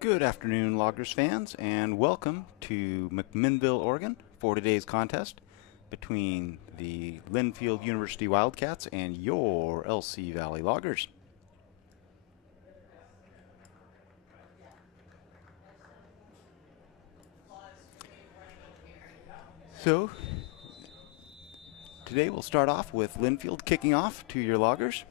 Good afternoon, Loggers fans, and welcome to McMinnville, Oregon for today's contest between the Linfield University Wildcats and your LC Valley Loggers. So, today we'll start off with Linfield kicking off to your Loggers.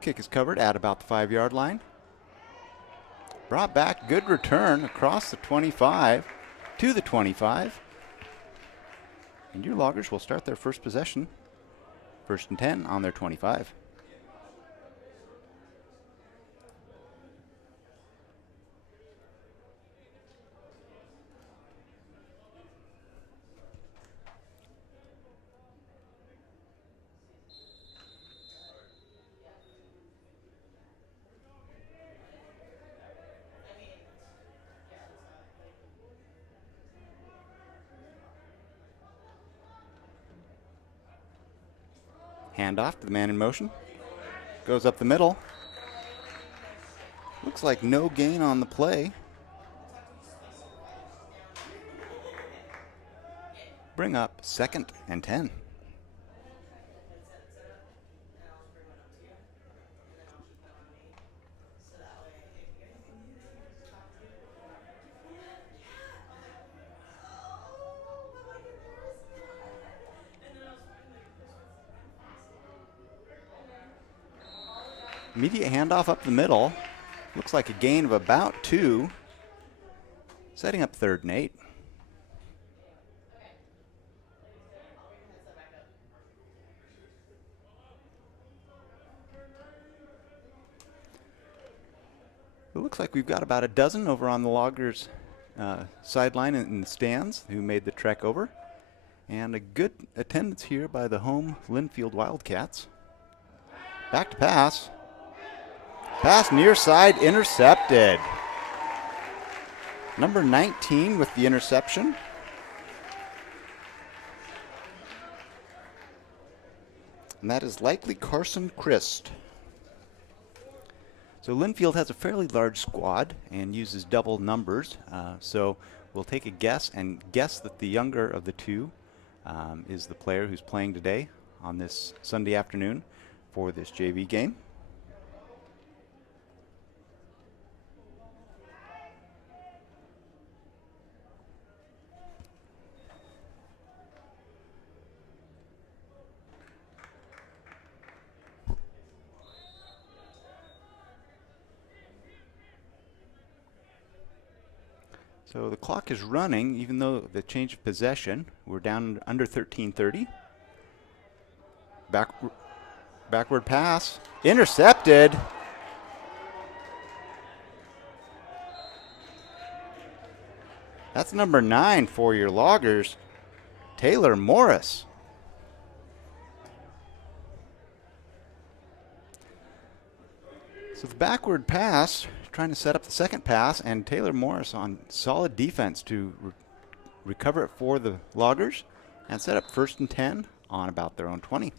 Kick is covered at about the 5-yard line. Brought back, good return across the 25 to the 25. And your Loggers will start their first possession, 1st and 10 on their 25. Handoff to the man in motion. Goes up the middle. Looks like no gain on the play. Bring up 2nd and 10. Immediate handoff up the middle. Looks like a gain of about 2. Setting up 3rd and 8. It looks like we've got about a dozen over on the Loggers sideline in the stands who made the trek over. And a good attendance here by the home Linfield Wildcats. Back to pass. Pass near side, intercepted. Number 19 with the interception. And that is likely Carson Christ. So Linfield has a fairly large squad and uses double numbers. So we'll take a guess and guess that the younger of the two is the player who's playing today on this Sunday afternoon for this JV game. So the clock is running, even though the change of possession. We're down under 13:30. Backward pass. Intercepted. That's number 9 for your Loggers, Taylor Morris. So the backward pass, trying to set up the second pass, and Taylor Morris on solid defense to recover it for the Loggers and set up 1st and 10 on about their own 20.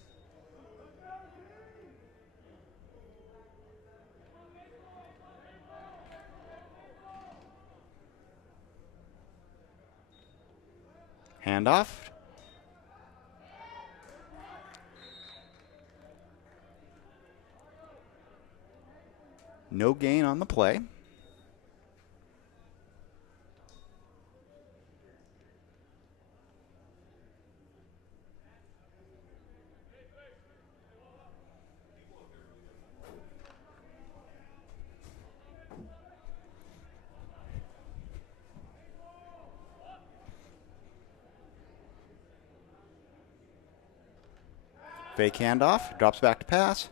Handoff. No gain on the play. Fake handoff, drops back to pass.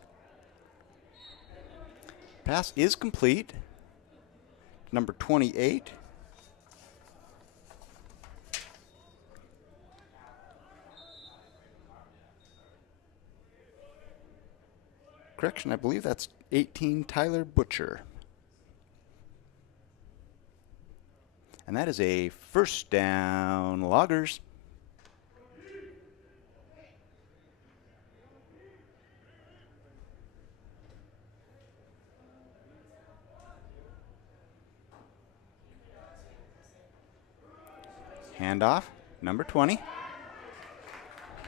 Pass is complete. Number 28. Correction, I believe that's 18, Tyler Butcher. And that is a 1st down, Loggers. Handoff, number 20.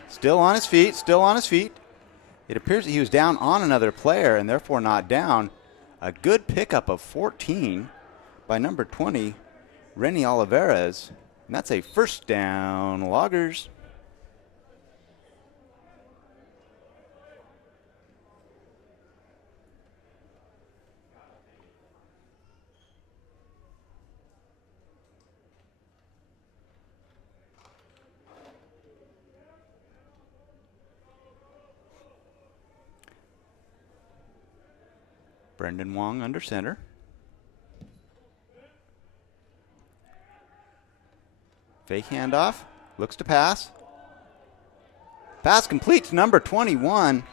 Still on his feet, still on his feet. It appears that he was down on another player and therefore not down. A good pickup of 14 by number 20, Rennie Olivares. And that's a first down, Loggers. Brendan Wong under center. Fake handoff. Looks to pass. Pass complete to number 21,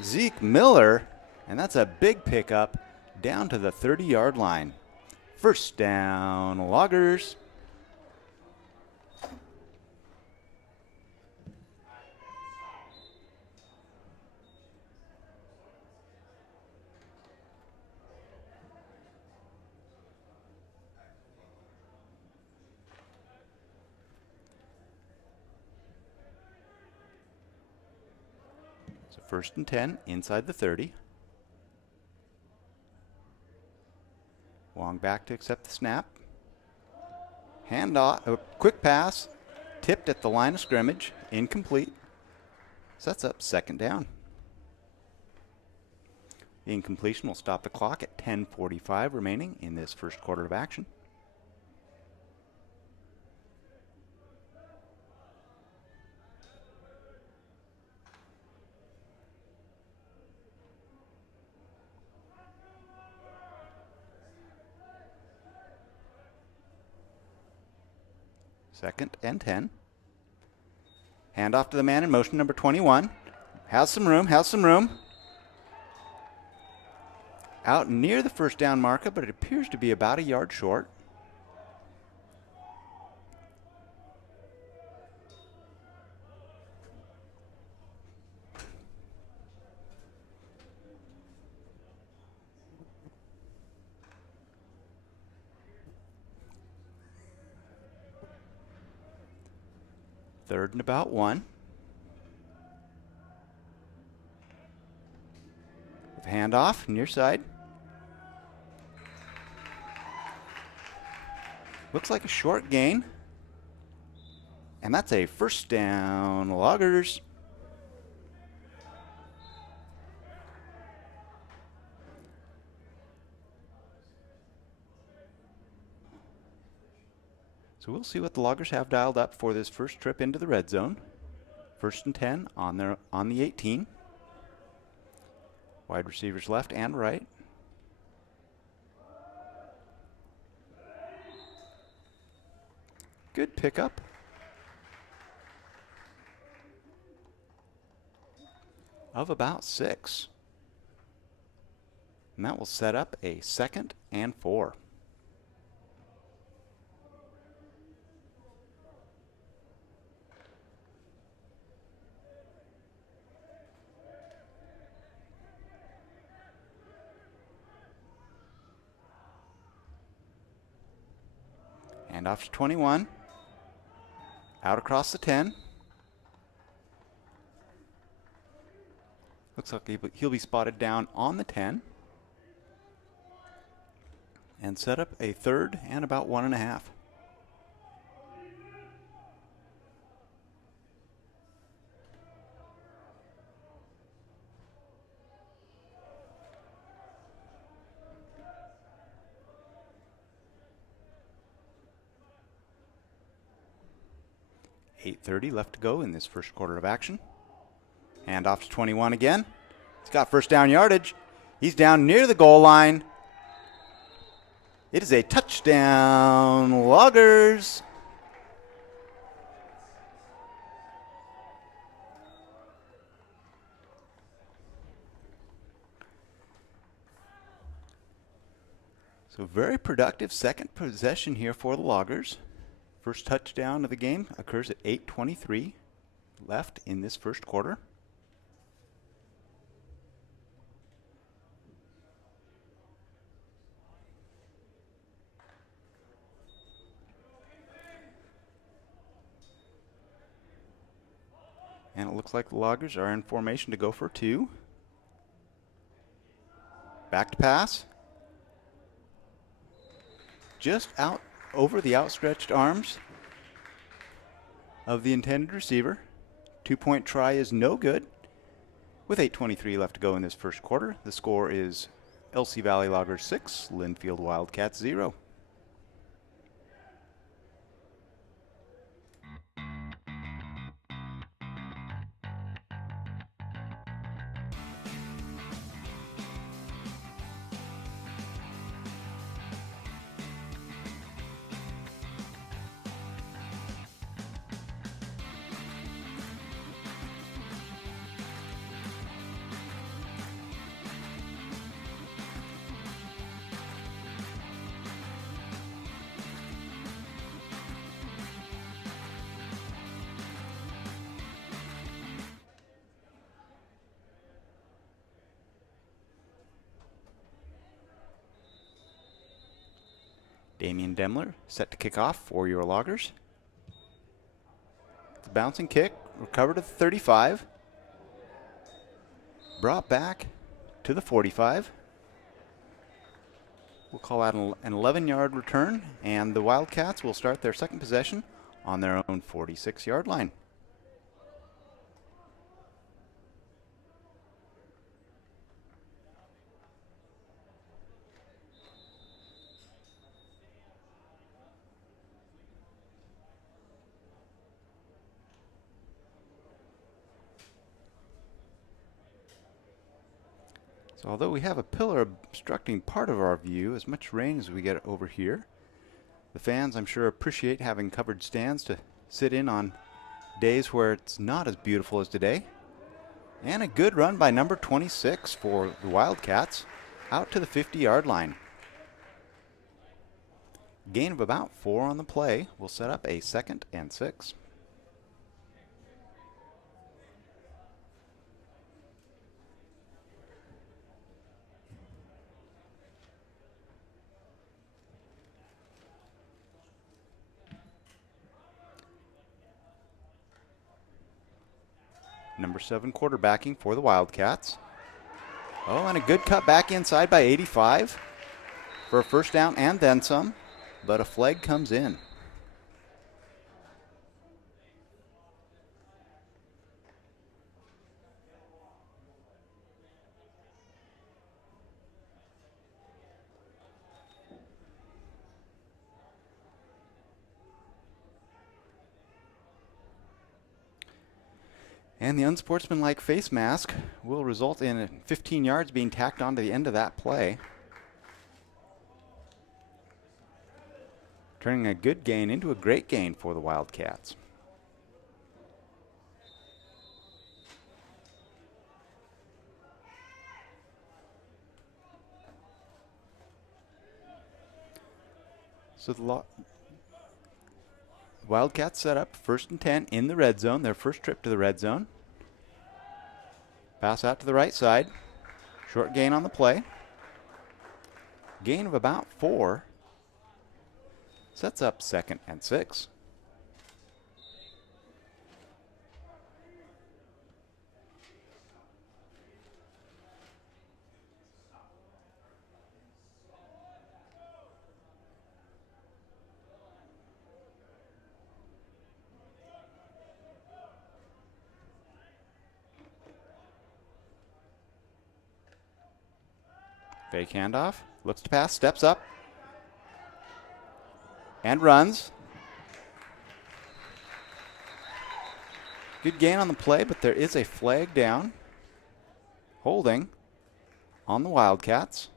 Zeke Miller. And that's a big pickup down to the 30-yard line. First down, Loggers. First and 10 inside the 30. Wong back to accept the snap. Handoff, a quick pass, tipped at the line of scrimmage, incomplete. Sets up second down. The incompletion will stop the clock at 10:45 remaining in this first quarter of action. Second and 10. Handoff to the man in motion, number 21. Has some room, has some room. Out near the first down marker, but it appears to be about a yard short. Third and about 1. Handoff, near side. Looks like a short gain. And that's a first down, Loggers. So we'll see what the Loggers have dialed up for this first trip into the red zone. First and 10 on the 18. Wide receivers left and right. Good pickup. Of about 6. And that will set up a second and 4. And off to 21. Out across the 10. Looks like he'll be spotted down on the 10. And set up a third and about 1.5. .8:30 left to go in this first quarter of action. And off to 21 again. He's got first down yardage. He's down near the goal line. It is a touchdown, Loggers. So very productive second possession here for the Loggers. First touchdown of the game occurs at 8:23 left in this first quarter. And it looks like the Loggers are in formation to go for 2. Back to pass. Just out over the outstretched arms of the intended receiver. 2-point try is no good. With 8:23 left to go in this first quarter, the score is LC Valley Loggers 6, Linfield Wildcats 0. Damian Demler set to kick off for your Loggers. It's a bouncing kick, recovered at the 35. Brought back to the 45. We'll call that an 11-yard return, and the Wildcats will start their second possession on their own 46-yard line. So although we have a pillar obstructing part of our view, as much rain as we get over here, the fans, I'm sure, appreciate having covered stands to sit in on days where it's not as beautiful as today. And a good run by number 26 for the Wildcats out to the 50-yard line. Gain of about 4 on the play will set up a 2nd and 6. Number 7 quarterbacking for the Wildcats. Oh, and a good cut back inside by 85 for a first down and then some, but a flag comes in. And the unsportsmanlike face mask will result in 15 yards being tacked onto the end of that play. Turning a good gain into a great gain for the Wildcats. So the Wildcats set up 1st and 10 in the red zone, their first trip to the red zone. Pass out to the right side. Short gain on the play. Gain of about 4. Sets up 2nd and 6. Fake handoff, looks to pass, steps up, and runs. Good gain on the play, but there is a flag down. Holding on the Wildcats.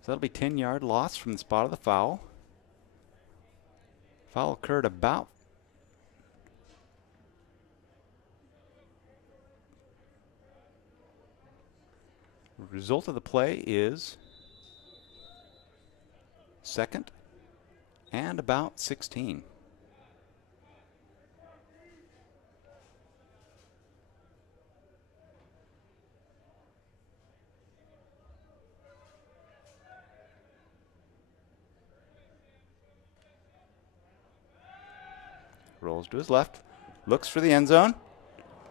So that'll be 10-yard loss from the spot of the foul. Foul occurred about result of the play is 2nd and about 16. rolls to his left, looks for the end zone,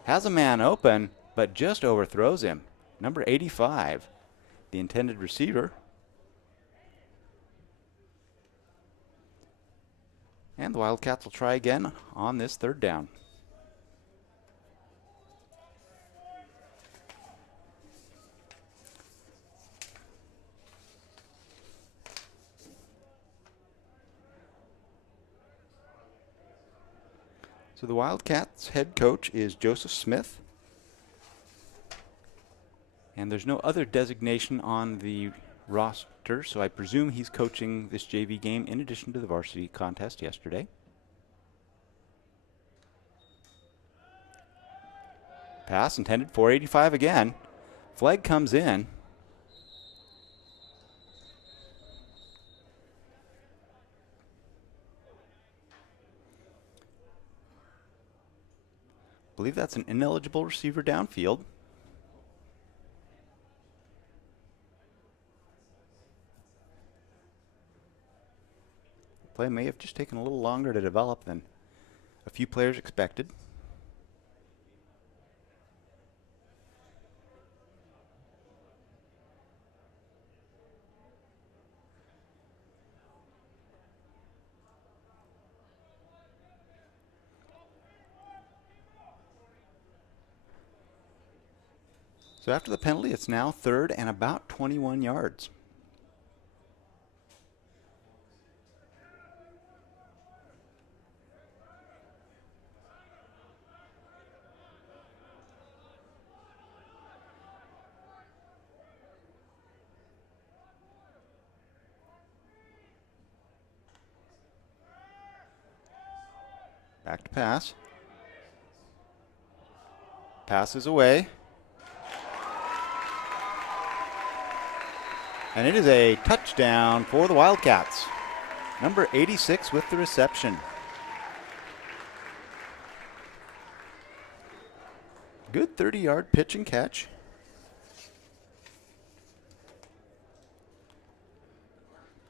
has a man open, but just overthrows him. Number 85, the intended receiver. And the Wildcats will try again on this third down. So the Wildcats head coach is Joseph Smith. And there's no other designation on the roster, so I presume he's coaching this JV game in addition to the varsity contest yesterday. Pass intended, 485 again. Flag comes in. I believe that's an ineligible receiver downfield. Play may have just taken a little longer to develop than a few players expected. So after the penalty, it's now third and about 21 yards. Back to pass. Pass is away. And it is a touchdown for the Wildcats. Number 86 with the reception. Good 30-yard pitch and catch.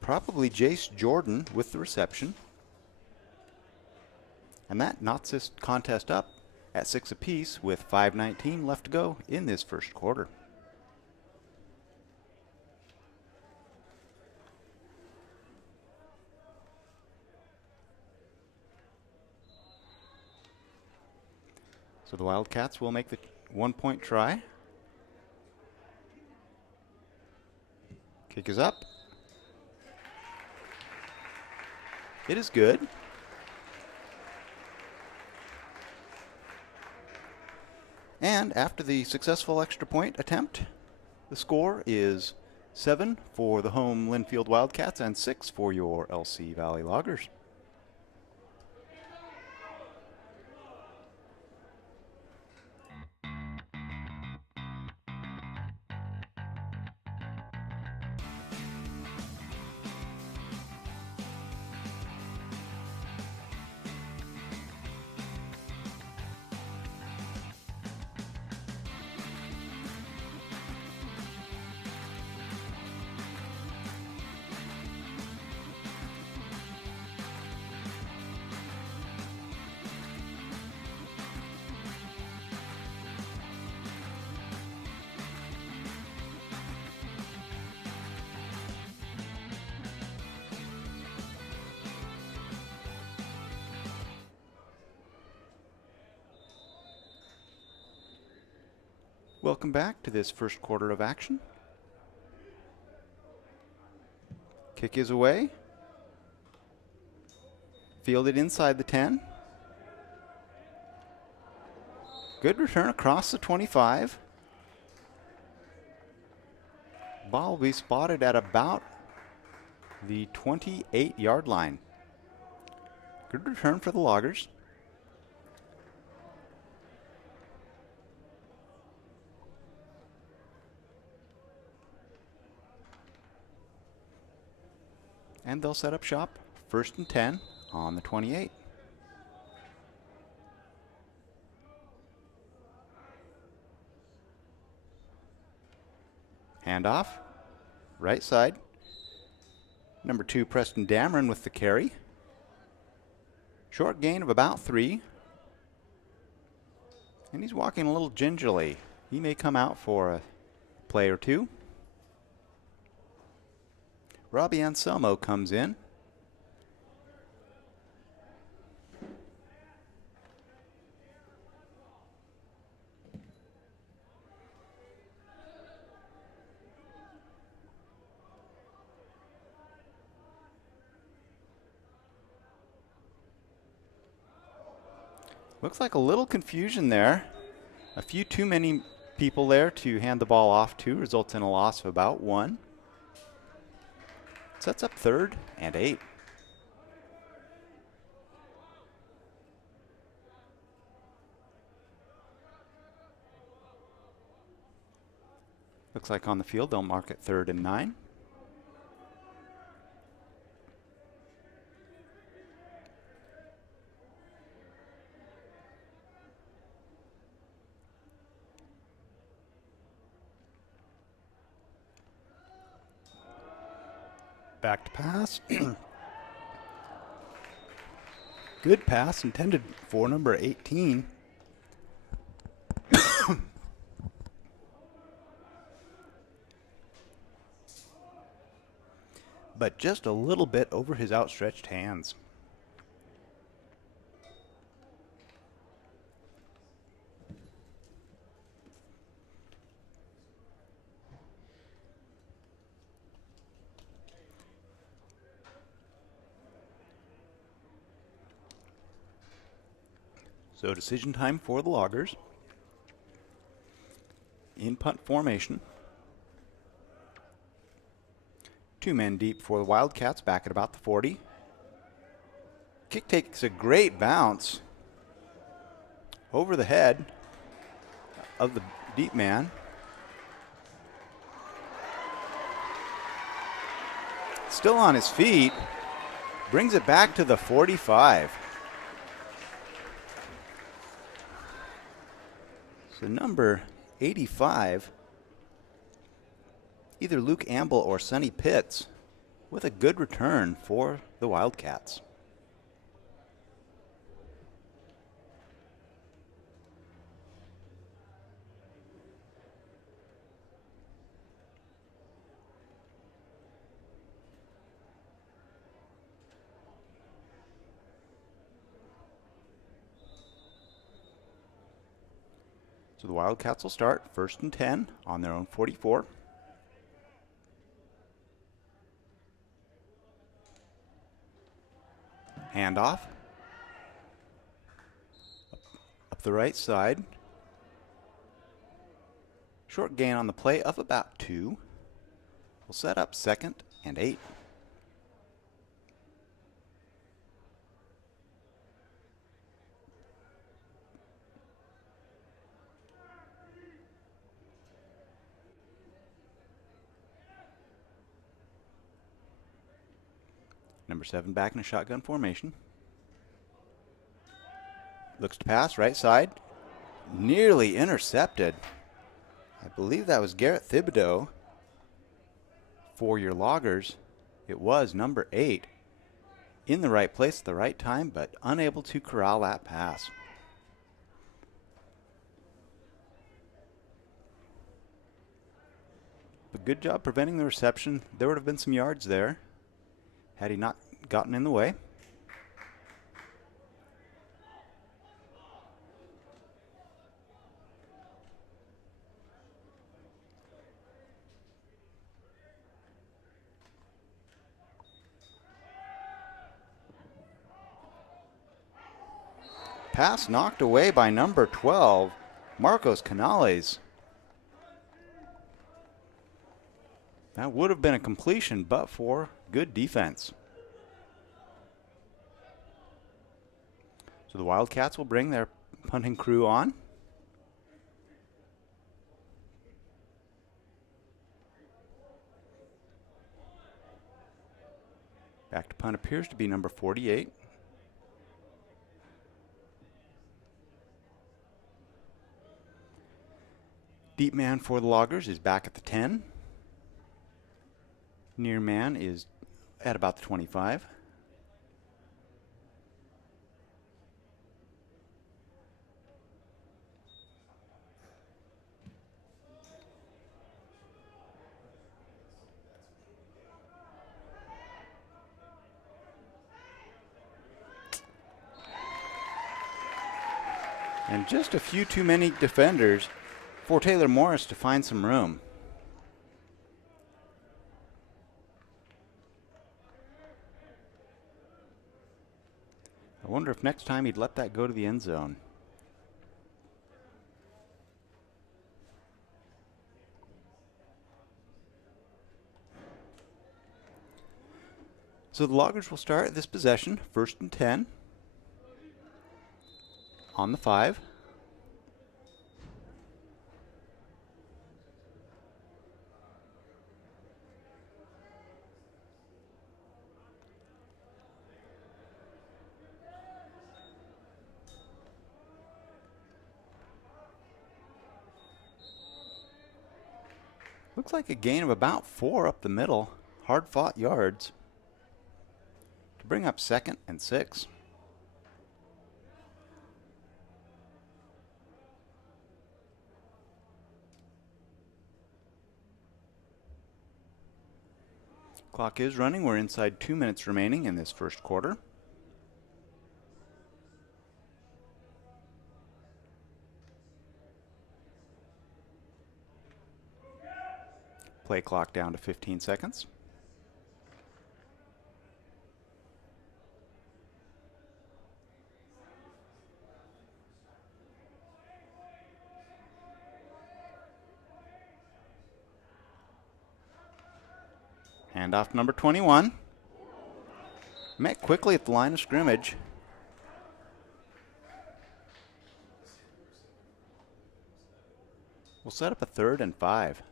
Probably Jace Jordan with the reception. And that knots this contest up at 6 apiece with 5:19 left to go in this first quarter. So the Wildcats will make the 1-point try. Kick is up. It is good. And after the successful extra point attempt, the score is 7 for the home Linfield Wildcats and 6 for your LC Valley Loggers. Welcome back to this first quarter of action. Kick is away. Fielded inside the 10. Good return across the 25. Ball will be spotted at about the 28-yard line. Good return for the Loggers. And they'll set up shop, 1st and 10 on the 28. Handoff, right side. Number 2, Preston Dameron with the carry. Short gain of about 3. And he's walking a little gingerly. He may come out for a play or two. Robbie Anselmo comes in. Looks like a little confusion there. A few too many people there to hand the ball off to, results in a loss of about 1. Sets up 3rd and 8. Looks like on the field they'll mark it 3rd and 9. Back to pass. Good pass intended for number 18. But just a little bit over his outstretched hands. So decision time for the Loggers. In punt formation. 2 men deep for the Wildcats, back at about the 40. Kick takes a great bounce over the head of the deep man. Still on his feet. Brings it back to the 45. So number 85, either Luke Amble or Sonny Pitts, with a good return for the Wildcats. So the Wildcats will start 1st and 10 on their own 44. Handoff. Up the right side. Short gain on the play of about 2. We'll set up 2nd and 8. Number 7 back in a shotgun formation. Looks to pass, right side. Nearly intercepted. I believe that was Garrett Thibodeau for your Loggers. It was number 8. In the right place at the right time, but unable to corral that pass. But good job preventing the reception. There would have been some yards there had he not gotten in the way. Pass knocked away by number 12, Marcos Canales. That would have been a completion, but for good defense. So the Wildcats will bring their punting crew on. Back to punt appears to be number 48. Deep man for the Loggers is back at the 10. Near man is at about the 25. And just a few too many defenders for Taylor Morris to find some room. I wonder if next time he'd let that go to the end zone. So the Loggers will start this possession, 1st and 10. On the 5. Looks like a gain of about 4 up the middle. Hard-fought yards to bring up 2nd and 6. Clock is running. We're inside 2 minutes remaining in this first quarter. Play clock down to 15 seconds. Handoff number 21. Met quickly at the line of scrimmage. We'll set up a 3rd and 5.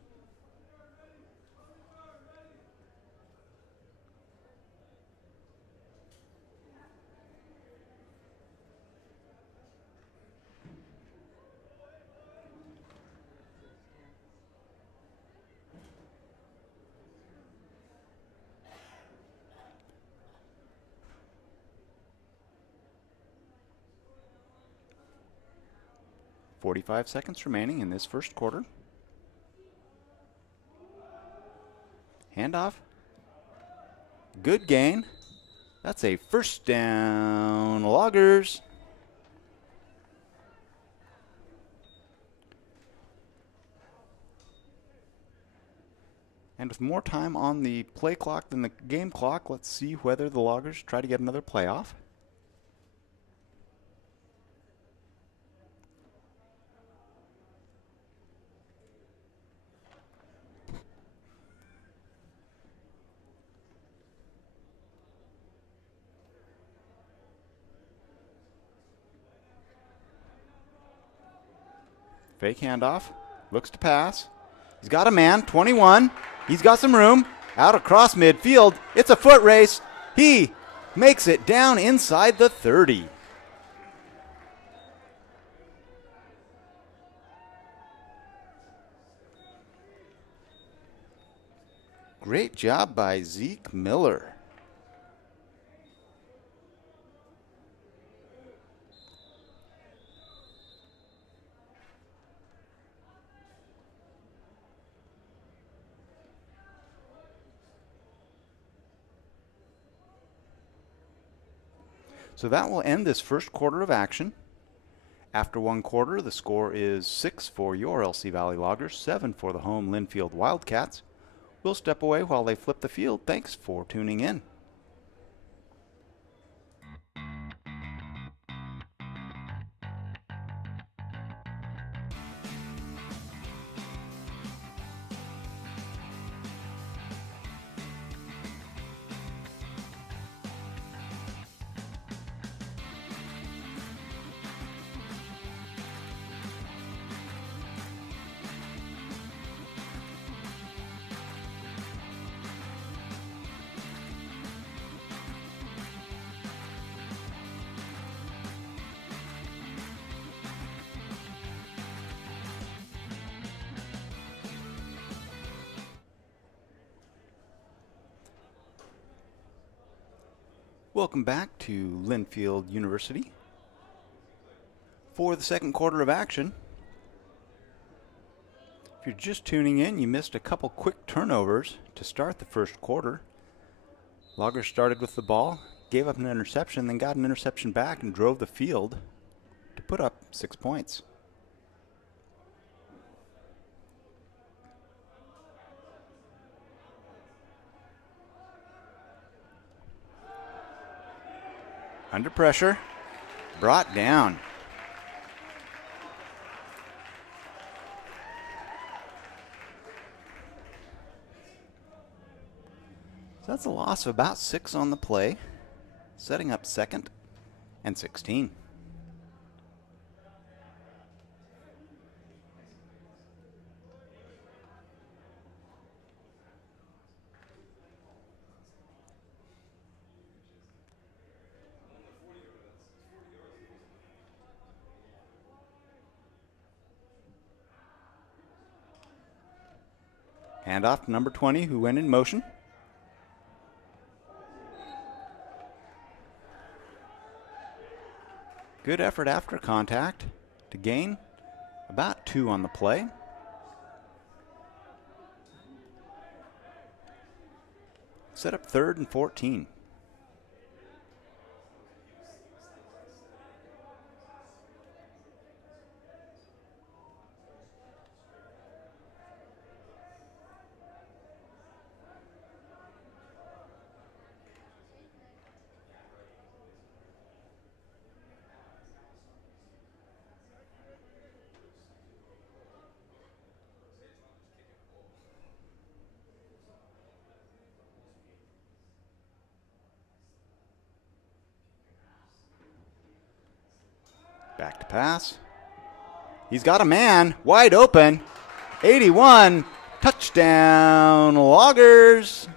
.45 seconds remaining in this first quarter. Handoff. Good gain. That's a 1st down, Loggers. And with more time on the play clock than the game clock, let's see whether the Loggers try to get another playoff. Fake handoff. Looks to pass. He's got a man, 21. He's got some room. Out across midfield. It's a foot race. He makes it down inside the 30. Great job by Zeke Miller. So that will end this first quarter of action. After 1 quarter, the score is 6 for your LC Valley Loggers, 7 for the home Linfield Wildcats. We'll step away while they flip the field. Thanks for tuning in. Welcome back to Linfield University. For the second quarter of action, if you're just tuning in, you missed a couple quick turnovers to start the first quarter. Loggers started with the ball, gave up an interception, then got an interception back and drove the field to put up 6 points. Under pressure, brought down. So that's a loss of about 6 on the play, setting up 2nd and 16. Hand off to number 20, who went in motion. Good effort after contact to gain about 2 on the play. Set up 3rd and 14. Back to pass. He's got a man wide open. 81, touchdown Loggers.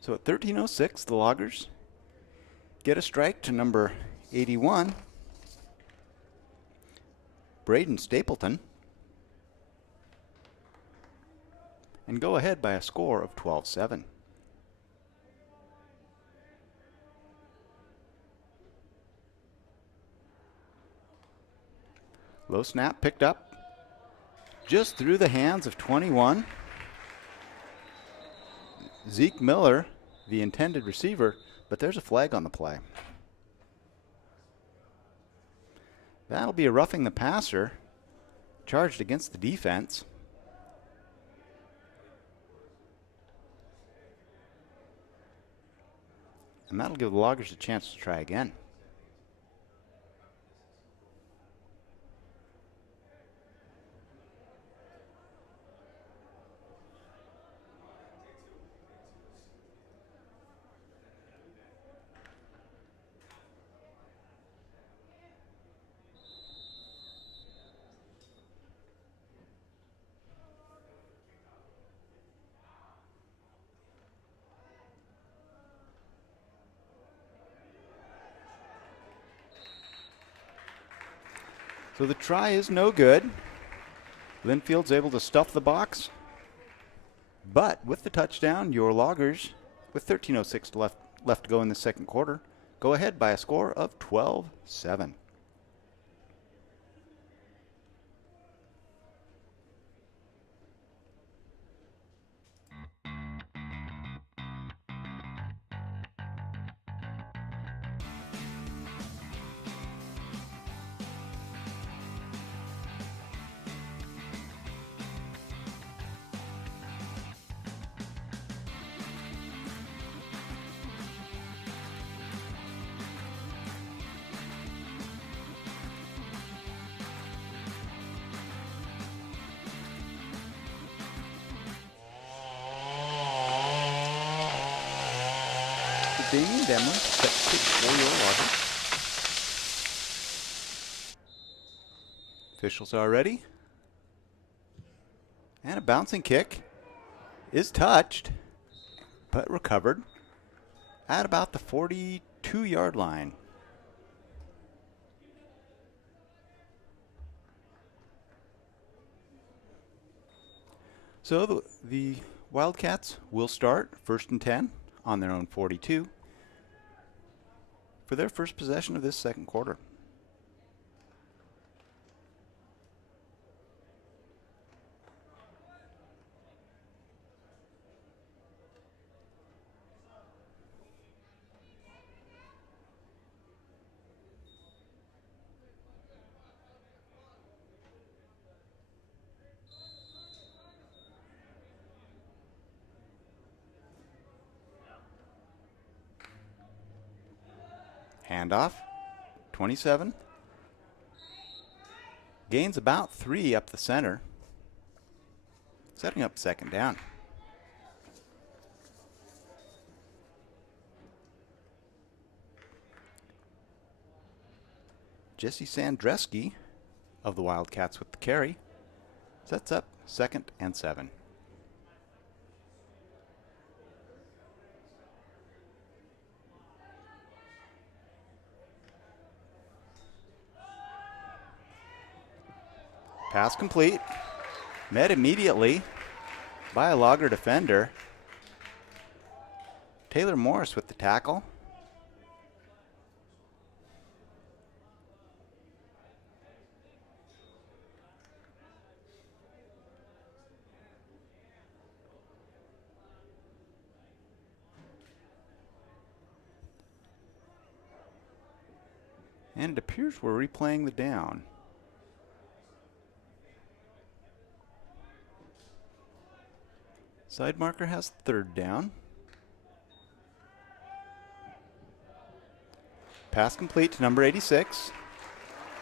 So at 13:06, the Loggers get a strike to number 81, Braden Stapleton, and go ahead by a score of 12-7. Low snap picked up just through the hands of 21. Zeke Miller, the intended receiver, but there's a flag on the play. That'll be a roughing the passer, charged against the defense. And that'll give the Loggers a chance to try again. So the try is no good. Linfield's able to stuff the box. But with the touchdown, your Loggers, with 13:06 left to go in the second quarter, go ahead by a score of 12-7. Damien Demler set to kick for your Loggers. Officials are ready. And a bouncing kick is touched, but recovered at about the 42-yard line. So the Wildcats will start 1st and 10 on their own 42 for their first possession of this second quarter. Handoff, 27. Gains about 3 up the center. Setting up 2nd down. Jesse Sandreski of the Wildcats with the carry. Sets up 2nd and 7. Pass complete. Met immediately by a Logger defender. Taylor Morris with the tackle. And it appears we're replaying the down. Side marker has 3rd down. Pass complete to number 86.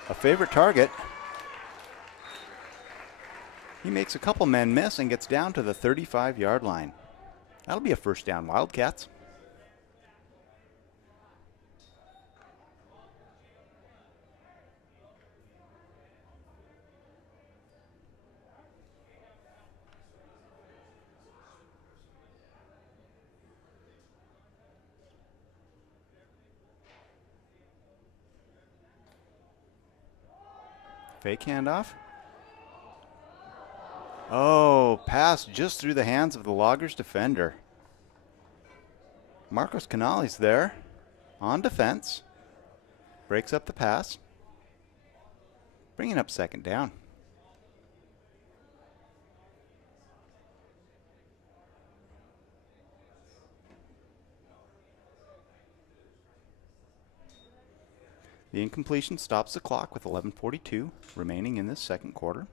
A favorite target. He makes a couple men miss and gets down to the 35-yard line. That'll be a 1st down, Wildcats. Fake handoff. Oh, pass just through the hands of the Loggers defender. Marcos Canales there on defense. Breaks up the pass. Bringing up 2nd down. The incompletion stops the clock with 11:42 remaining in this second quarter.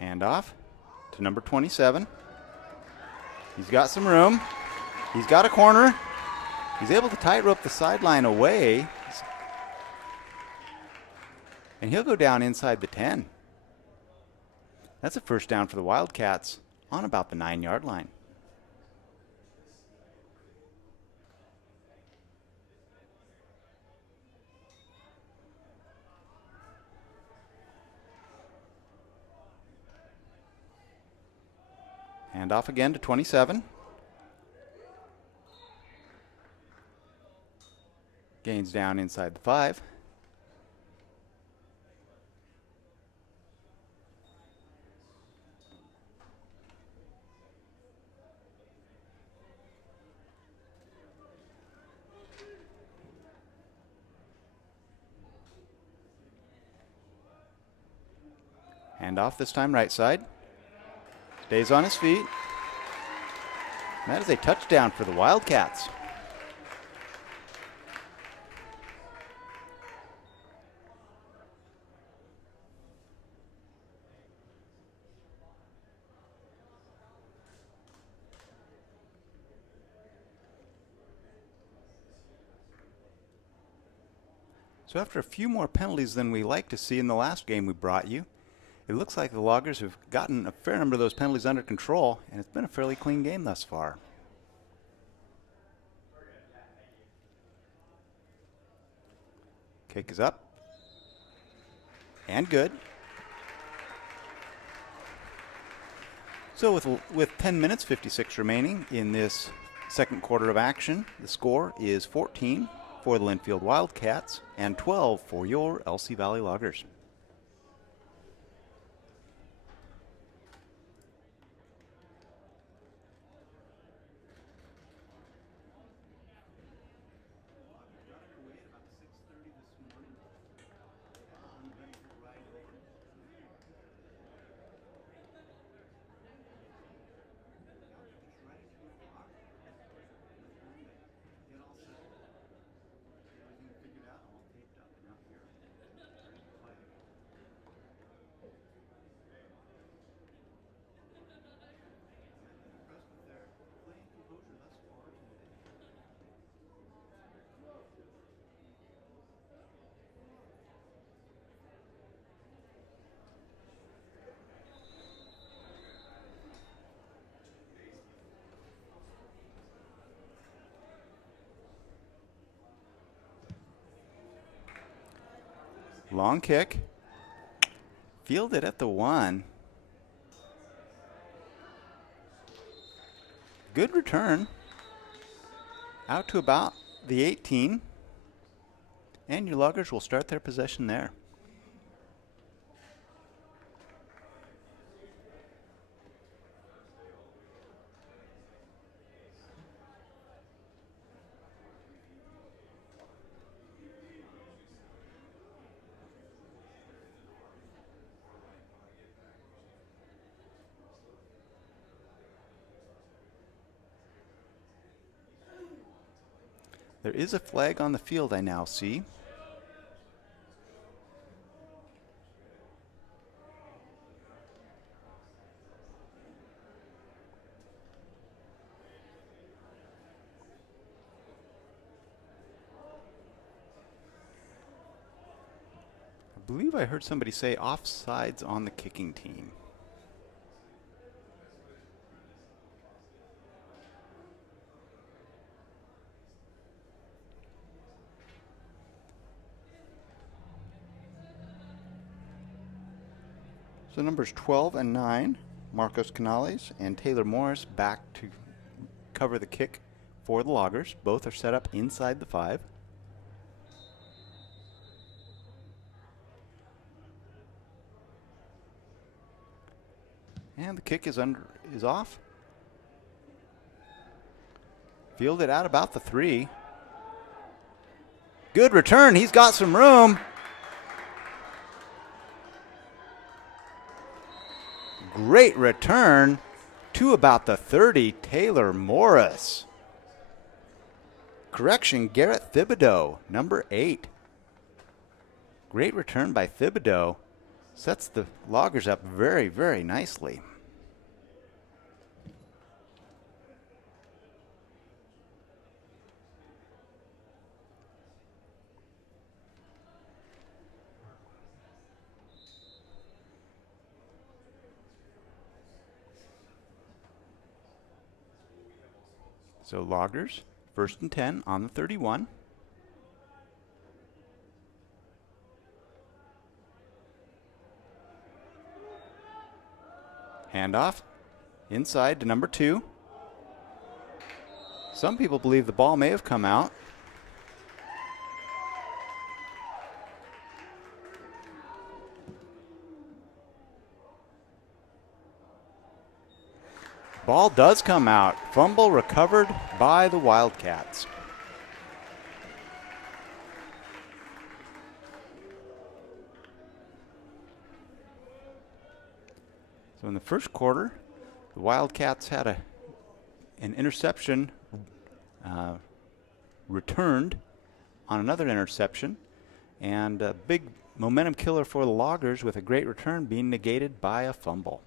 Handoff to number 27. He's got some room. He's got a corner. He's able to tightrope the sideline away. And he'll go down inside the 10. That's a 1st down for the Wildcats on about the 9-yard line. Hand off again to 27. Gains down inside the 5. Hand off this time right side. Stays on his feet. That is a touchdown for the Wildcats. So after a few more penalties than we like to see in the last game we brought you, it looks like the Loggers have gotten a fair number of those penalties under control, and it's been a fairly clean game thus far. Kick is up. And good. So with 10 minutes, 56 remaining in this second quarter of action, the score is 14-14 for the Linfield Wildcats and 12 for your LC Valley Loggers. Long kick. Fielded at the 1. Good return. Out to about the 18. And your Loggers will start their possession there. There is a flag on the field, I now see. I believe I heard somebody say offsides on the kicking team. So numbers 12 and 9, Marcos Canales and Taylor Morris back to cover the kick for the Loggers. Both are set up inside the 5. And the kick is off. Fielded out about the 3. Good return. He's got some room. Great return to about the 30, Taylor Morris. Correction, Garrett Thibodeau, number 8. Great return by Thibodeau. Sets the Loggers up very, very nicely. So Loggers, 1st and 10 on the 31. Handoff inside to number 2. Some people believe the ball may have come out. Ball does come out. Fumble recovered by the Wildcats. So in the first quarter, the Wildcats had an interception returned on another interception, and a big momentum killer for the Loggers with a great return being negated by a fumble.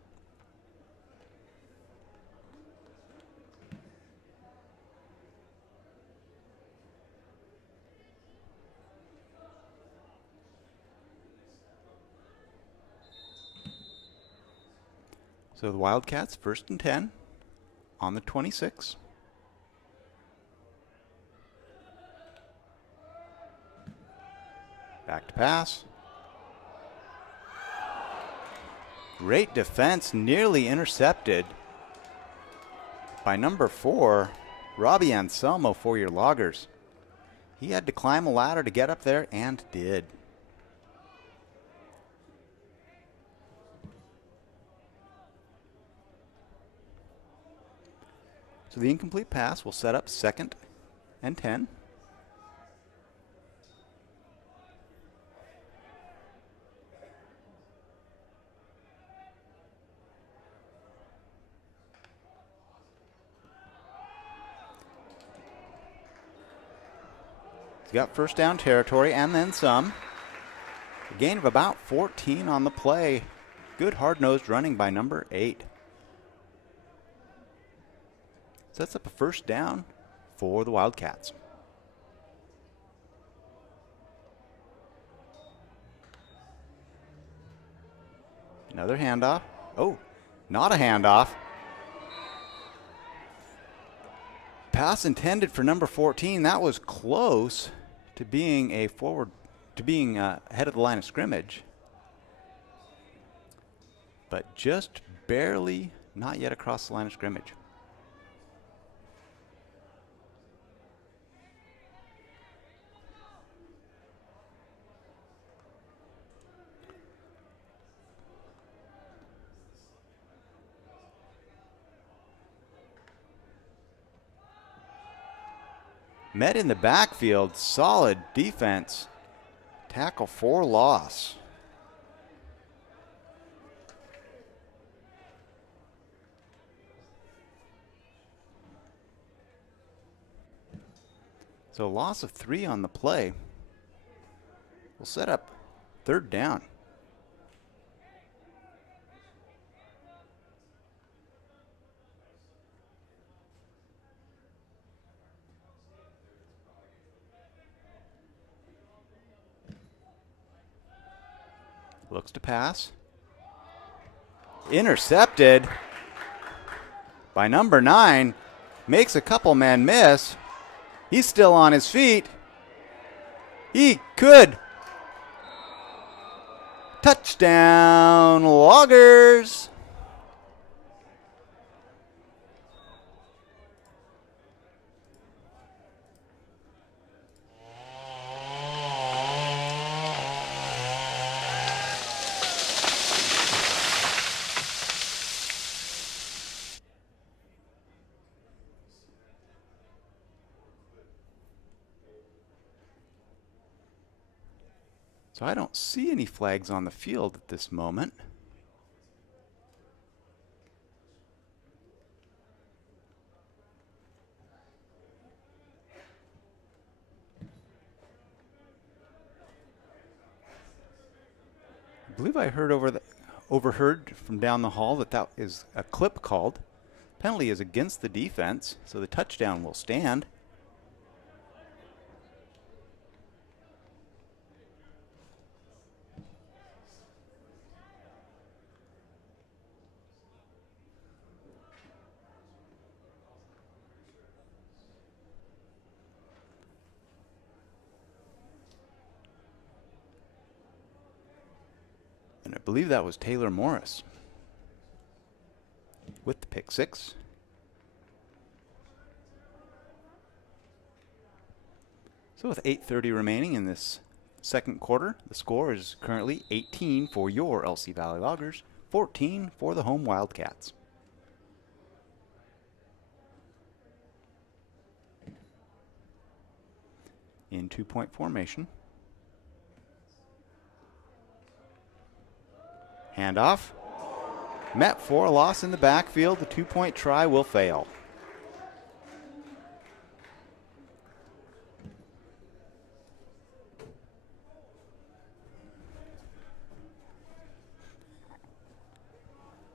So the Wildcats, 1st and 10 on the 26. Back to pass. Great defense, nearly intercepted by number 4, Robbie Anselmo for your Loggers. He had to climb a ladder to get up there, and did. So the incomplete pass will set up 2nd and 10. He's got first down territory and then some. A gain of about 14 on the play. Good hard-nosed running by number 8. Sets up a first down for the Wildcats. Another handoff. Oh, not a handoff. Pass intended for number 14. That was close to being a forward, to being ahead of the line of scrimmage. But just barely not yet across the line of scrimmage. Met in the backfield, solid defense. Tackle for loss. So loss of 3 on the play. We'll set up 3rd down. Looks to pass. Intercepted by number 9. Makes a couple men miss. He's still on his feet. He could. Touchdown, Loggers. So I don't see any flags on the field at this moment. I believe I heard overheard from down the hall that is a clip called. Penalty is against the defense, so the touchdown will stand. And I believe that was Taylor Morris with the pick 6. So with 8:30 remaining in this second quarter, the score is currently 18 for your LC Valley Loggers, 14 for the home Wildcats. In 2-point formation. Handoff. Met for a loss in the backfield. The 2-point try will fail.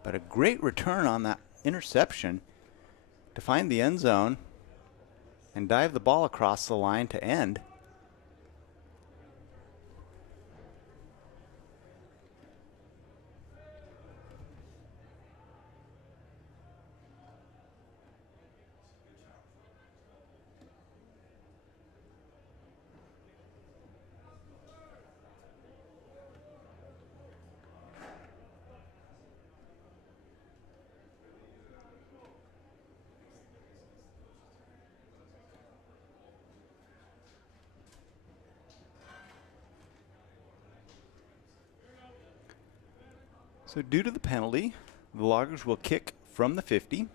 But a great return on that interception to find the end zone and dive the ball across the line to end. So due to the penalty, the Loggers will kick from the 50.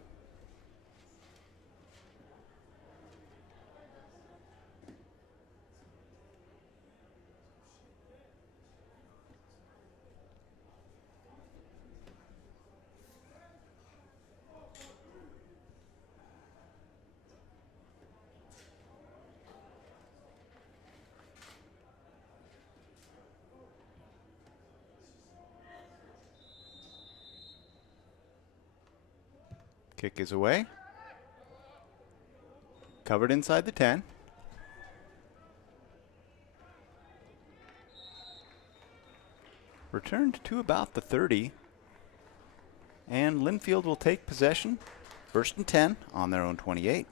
Kick is away. Covered inside the 10. Returned to about the 30. And Linfield will take possession. 1st and 10 on their own 28.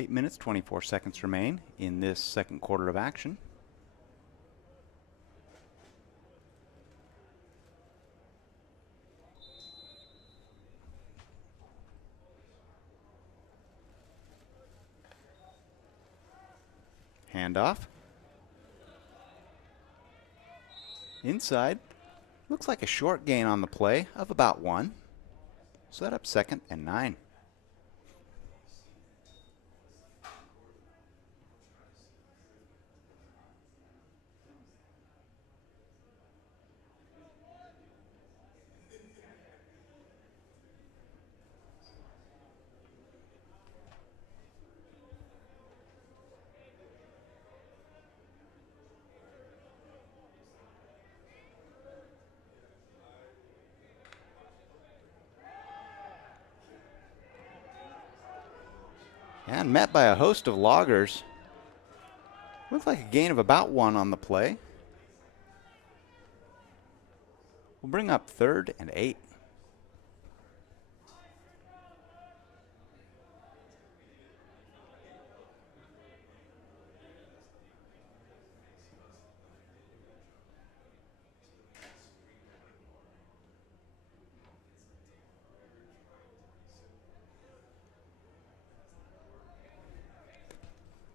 Eight minutes, 24 seconds remain in this second quarter of action. Handoff. Inside. Looks like a short gain on the play of about 1. Set up 2nd and 9. And met by a host of Loggers. Looks like a gain of about 1 on the play. We'll bring up 3rd and 8.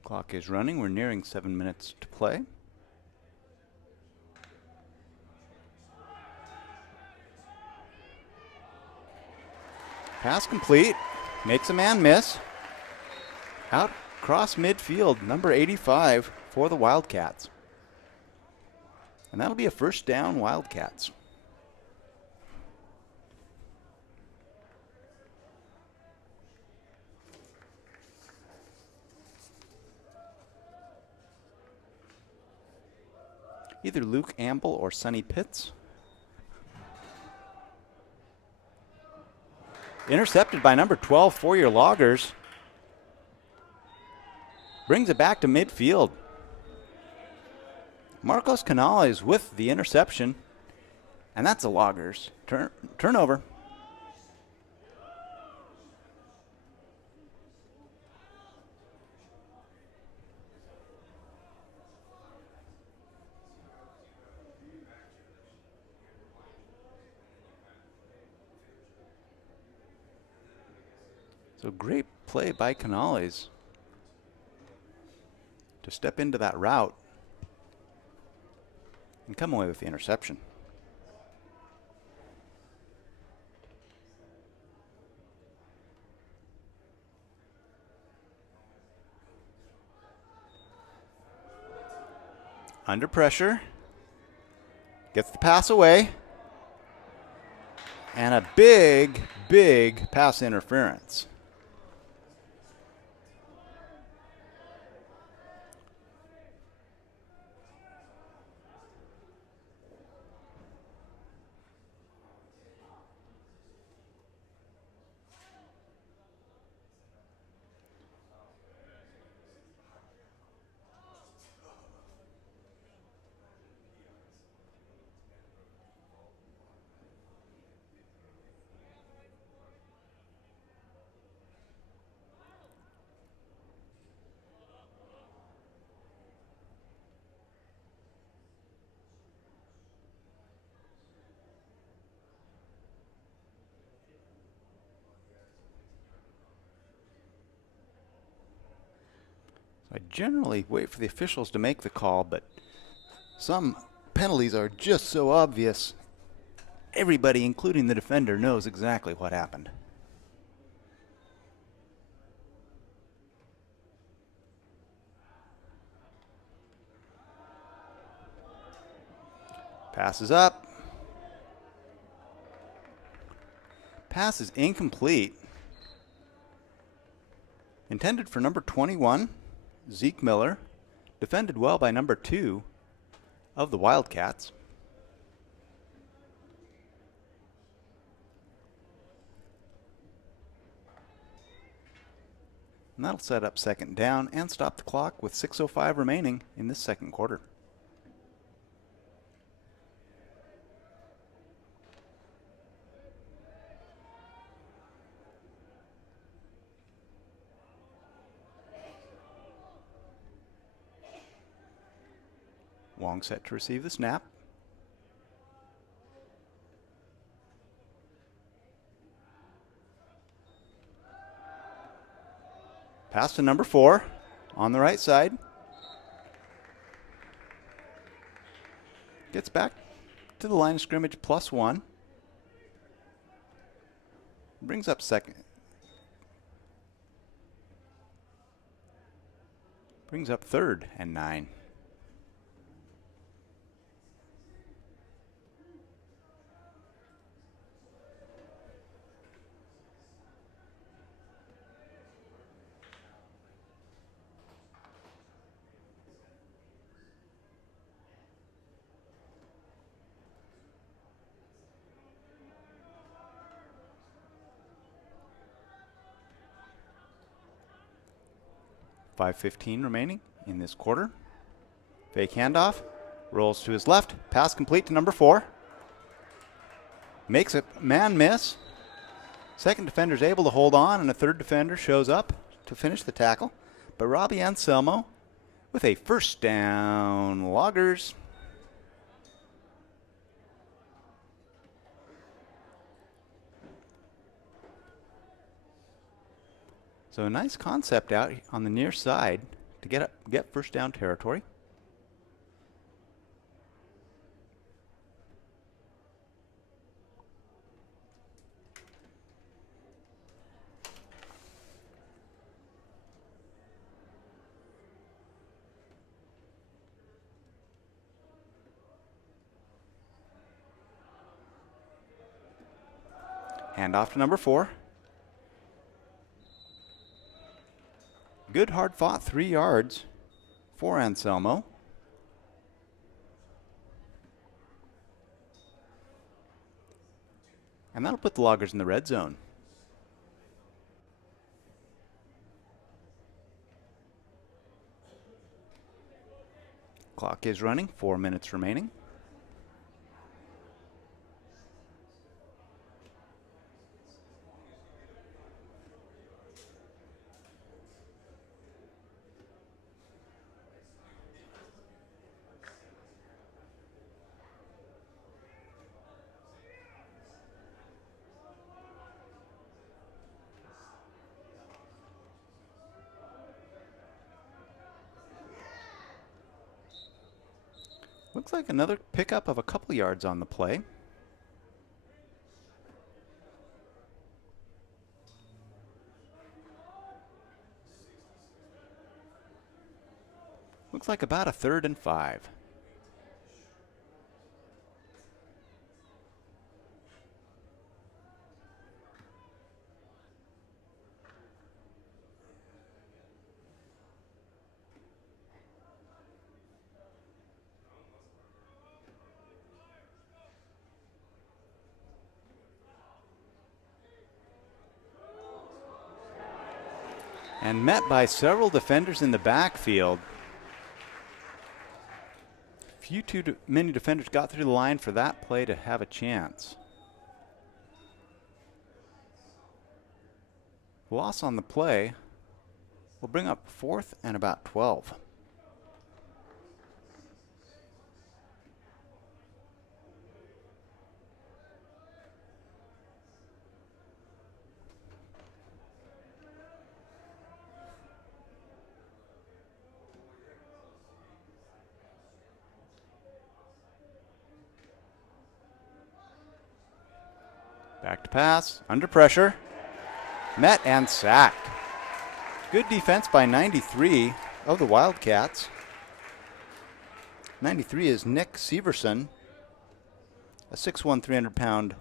Clock is running. We're nearing 7 minutes to play. Pass complete. Makes a man miss. Out across midfield, number 85 for the Wildcats. And that'll be a 1st down, Wildcats. Either Luke Amble or Sonny Pitts. Intercepted by number 12 for your Loggers. Brings it back to midfield. Marcos Canales with the interception. And that's the Loggers. Turnover. So great play by Canales to step into that route and come away with the interception. Under pressure. Gets the pass away. And a big, big pass interference. generally wait for the officials to make the call, but some penalties are just so obvious. Everybody, including the defender, knows exactly what happened. Passes up. Pass is incomplete. Intended for number 21, Zeke Miller. Defended well by number 2 of the Wildcats. And that'll set up second down and stop the clock with 6:05 remaining in this second quarter. Wong set to receive the snap. Pass to number 4 on the right side. Gets back to the line of scrimmage +1. Brings up second. Brings up 3rd and 9. .5:15 remaining in this quarter. Fake handoff. Rolls to his left. Pass complete to number 4. Makes a man miss. Second defender's able to hold on, and a third defender shows up to finish the tackle. But Robbie Anselmo with a first down. Loggers. So a nice concept out on the near side to get first down territory. Hand off to number 4. Good hard fought 3 yards for Anselmo. And that'll put the Loggers in the red zone. Clock is running, 4 minutes remaining. Looks like another pickup of a couple yards on the play. Looks like about a 3rd and 5. And met by several defenders in the backfield. Too many defenders got through the line for that play to have a chance. Loss on the play will bring up 4th and about 12. Back to pass, under pressure. Met and sacked. Good defense by 93 of the Wildcats. 93 is Nick Severson, a 6'1", 300-pound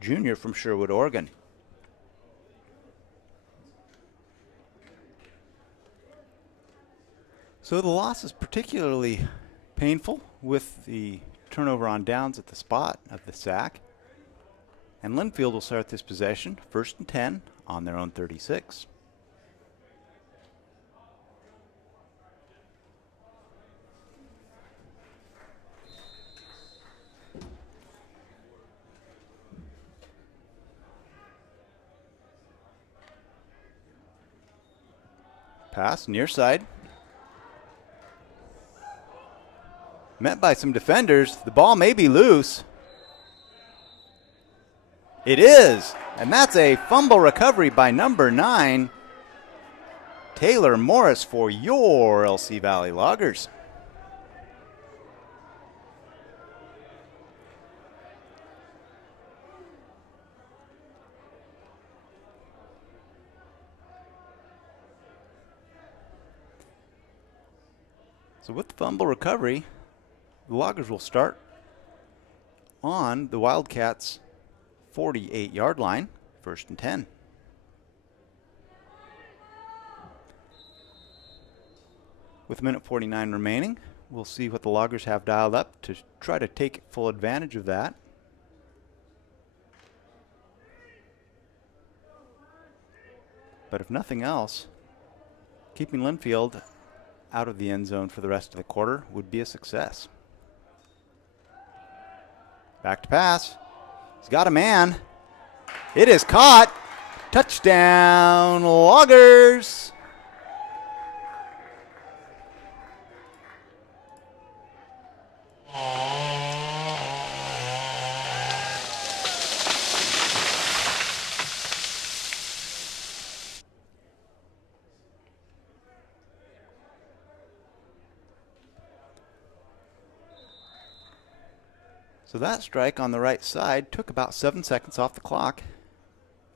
junior from Sherwood, Oregon. So the loss is particularly painful with the turnover on downs at the spot of the sack. And Linfield will start this possession, 1st and 10 on their own 36. Pass, near side. Met by some defenders. The ball may be loose. It is, and that's a fumble recovery by number 9, Taylor Morris, for your LC Valley Loggers. So with the fumble recovery, the Loggers will start on the Wildcats' 48-yard line, 1st and 10. With a minute 49 remaining, we'll see what the Loggers have dialed up to try to take full advantage of that. But if nothing else, keeping Linfield out of the end zone for the rest of the quarter would be a success. Back to pass. He's got a man. It is caught. Touchdown, Loggers. So that strike on the right side took about 7 seconds off the clock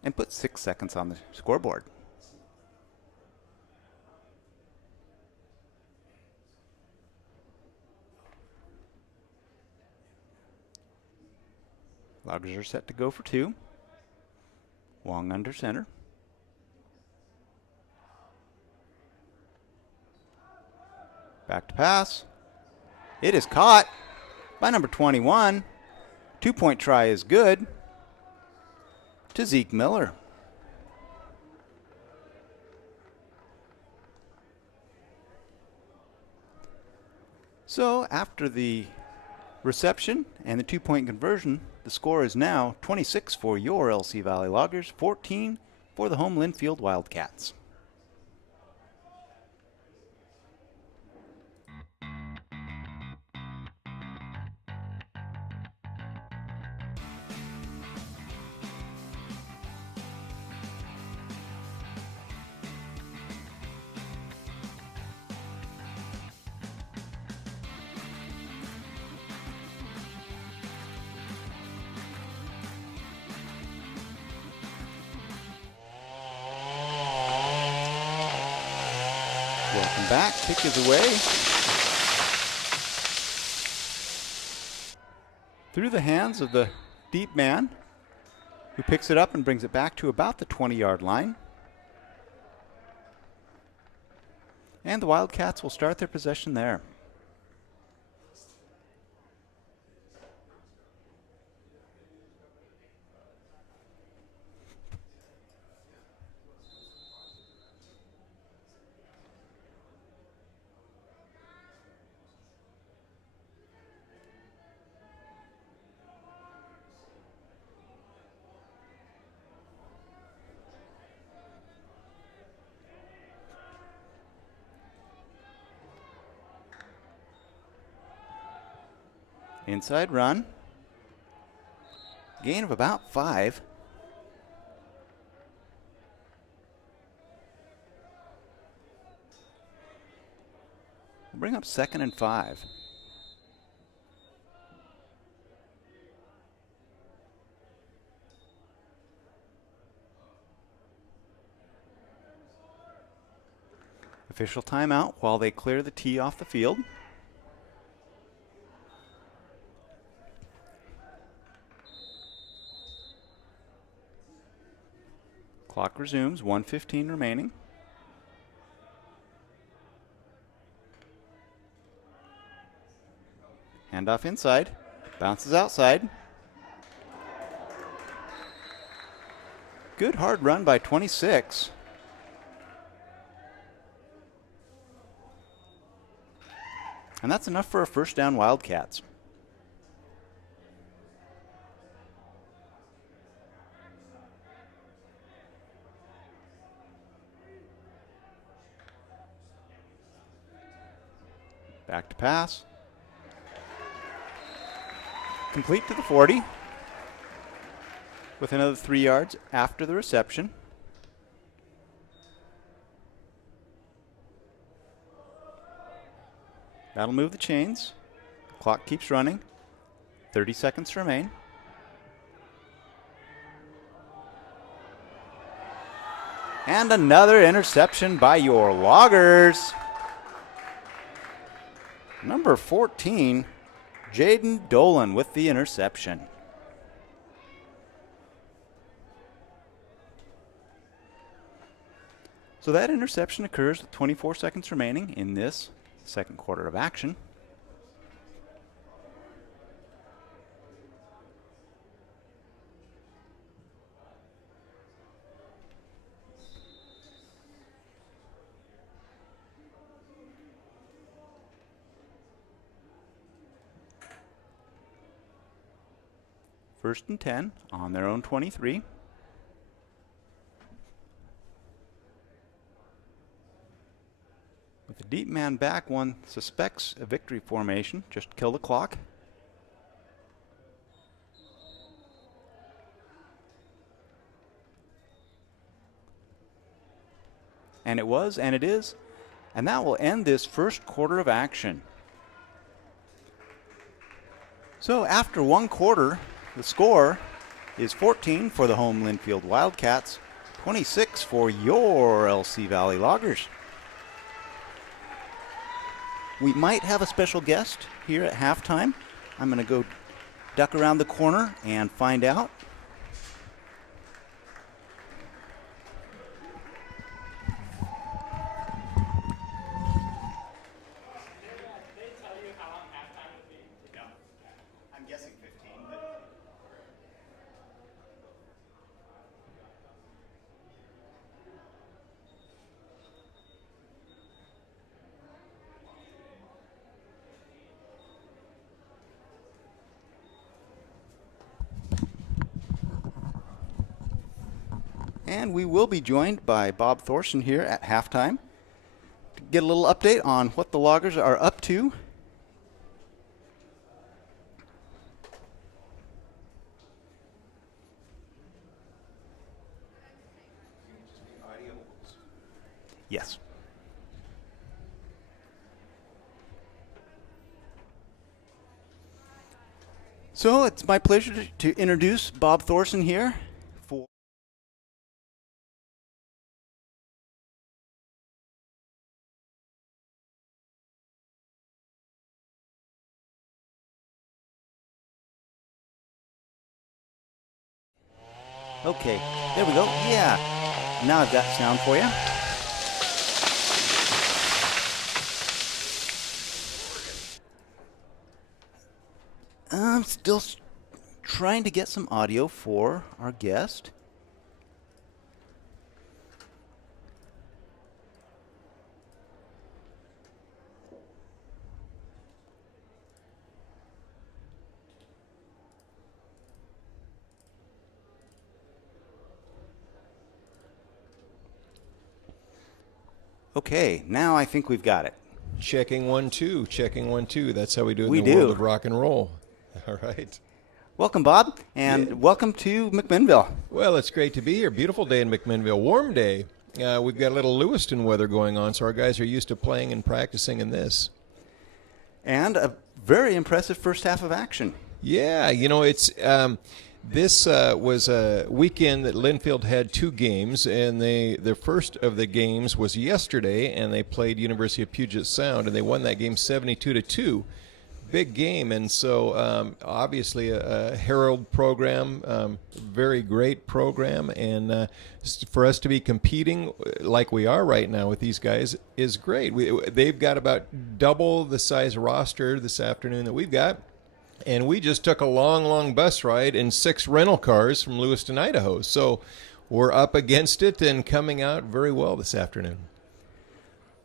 and put 6 seconds on the scoreboard. Loggers are set to go for 2. Wong under center. Back to pass. It is caught by number 21. 2-point try is good to Zeke Miller. So after the reception and the 2-point conversion, the score is now 26 for your LC Valley Loggers, 14 for the home Linfield Wildcats. Welcome back. Kick is away. Through the hands of the deep man, who picks it up and brings it back to about the 20-yard line. And the Wildcats will start their possession there. Inside run. Gain of about 5. We'll bring up 2nd and 5. Official timeout while they clear the tee off the field. Clock resumes, 1:15 remaining. Handoff inside, bounces outside. Good hard run by 26. And that's enough for a first down Wildcats. Back to pass. Complete to the 40. With another 3 yards after the reception. That'll move the chains. Clock keeps running. 30 seconds remain. And another interception by your Loggers. Number 14, Jaden Dolan with the interception. So that interception occurs with 24 seconds remaining in this second quarter of action. First and 10 on their own 23. With a deep man back, one suspects a victory formation. Just kill the clock. And it was, and it is. And that will end this first quarter of action. So after one quarter, the score is 14 for the home Linfield Wildcats, 26 for your LC Valley Loggers. We might have a special guest here at halftime. I'm going to go duck around the corner and find out. I'm guessing 15, but and we will be joined by Bob Thorson here at halftime to get a little update on what the Loggers are up to. Yes. So it's my pleasure to introduce Bob Thorson here. Okay, there we go. Yeah, now I've got sound for you. I'm still trying to get some audio for our guest. Okay, now I think we've got it. Checking 1 2, checking 1 2. That's how we do it in the world of rock and roll. All right. Welcome, Bob, and welcome to McMinnville. Well, it's great to be here. Beautiful day in McMinnville. Warm day. We've got a little Lewiston weather going on, so our guys are used to playing and practicing in this. And a very impressive first half of action. Yeah, you know, it's This was a weekend that Linfield had 2 games, and the first of the games was yesterday, and they played University of Puget Sound, and they won that game 72-2. Big game, and so obviously a Herald program, very great program, and for us to be competing like we are right now with these guys is great. They've got about double the size roster this afternoon that we've got, and we just took a long bus ride in 6 rental cars from Lewiston, Idaho. So we're up against it and coming out very well this afternoon.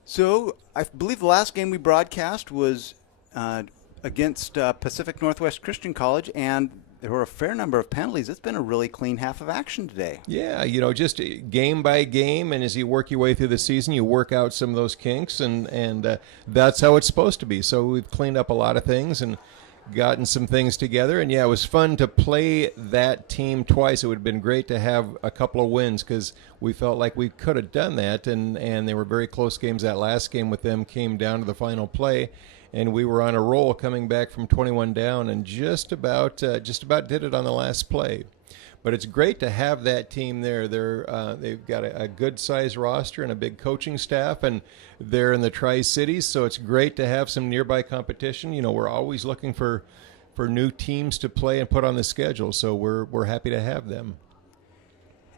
So I believe the last game we broadcast was against Pacific Northwest Christian College, and there were a fair number of penalties. It's been a really clean half of action today. Yeah, just game by game, and as you work your way through the season, you work out some of those kinks, and that's how it's supposed to be. So we've cleaned up a lot of things and gotten some things together, and yeah, it was fun to play that team twice. It would have been great to have a couple of wins because we felt like we could have done that, and they were very close games. That last game with them came down to the final play, and we were on a roll coming back from 21 down and just about did it on the last play. But it's great to have that team there. They've got a good-sized roster and a big coaching staff, and they're in the Tri-Cities, so it's great to have some nearby competition. We're always looking for new teams to play and put on the schedule, so we're happy to have them.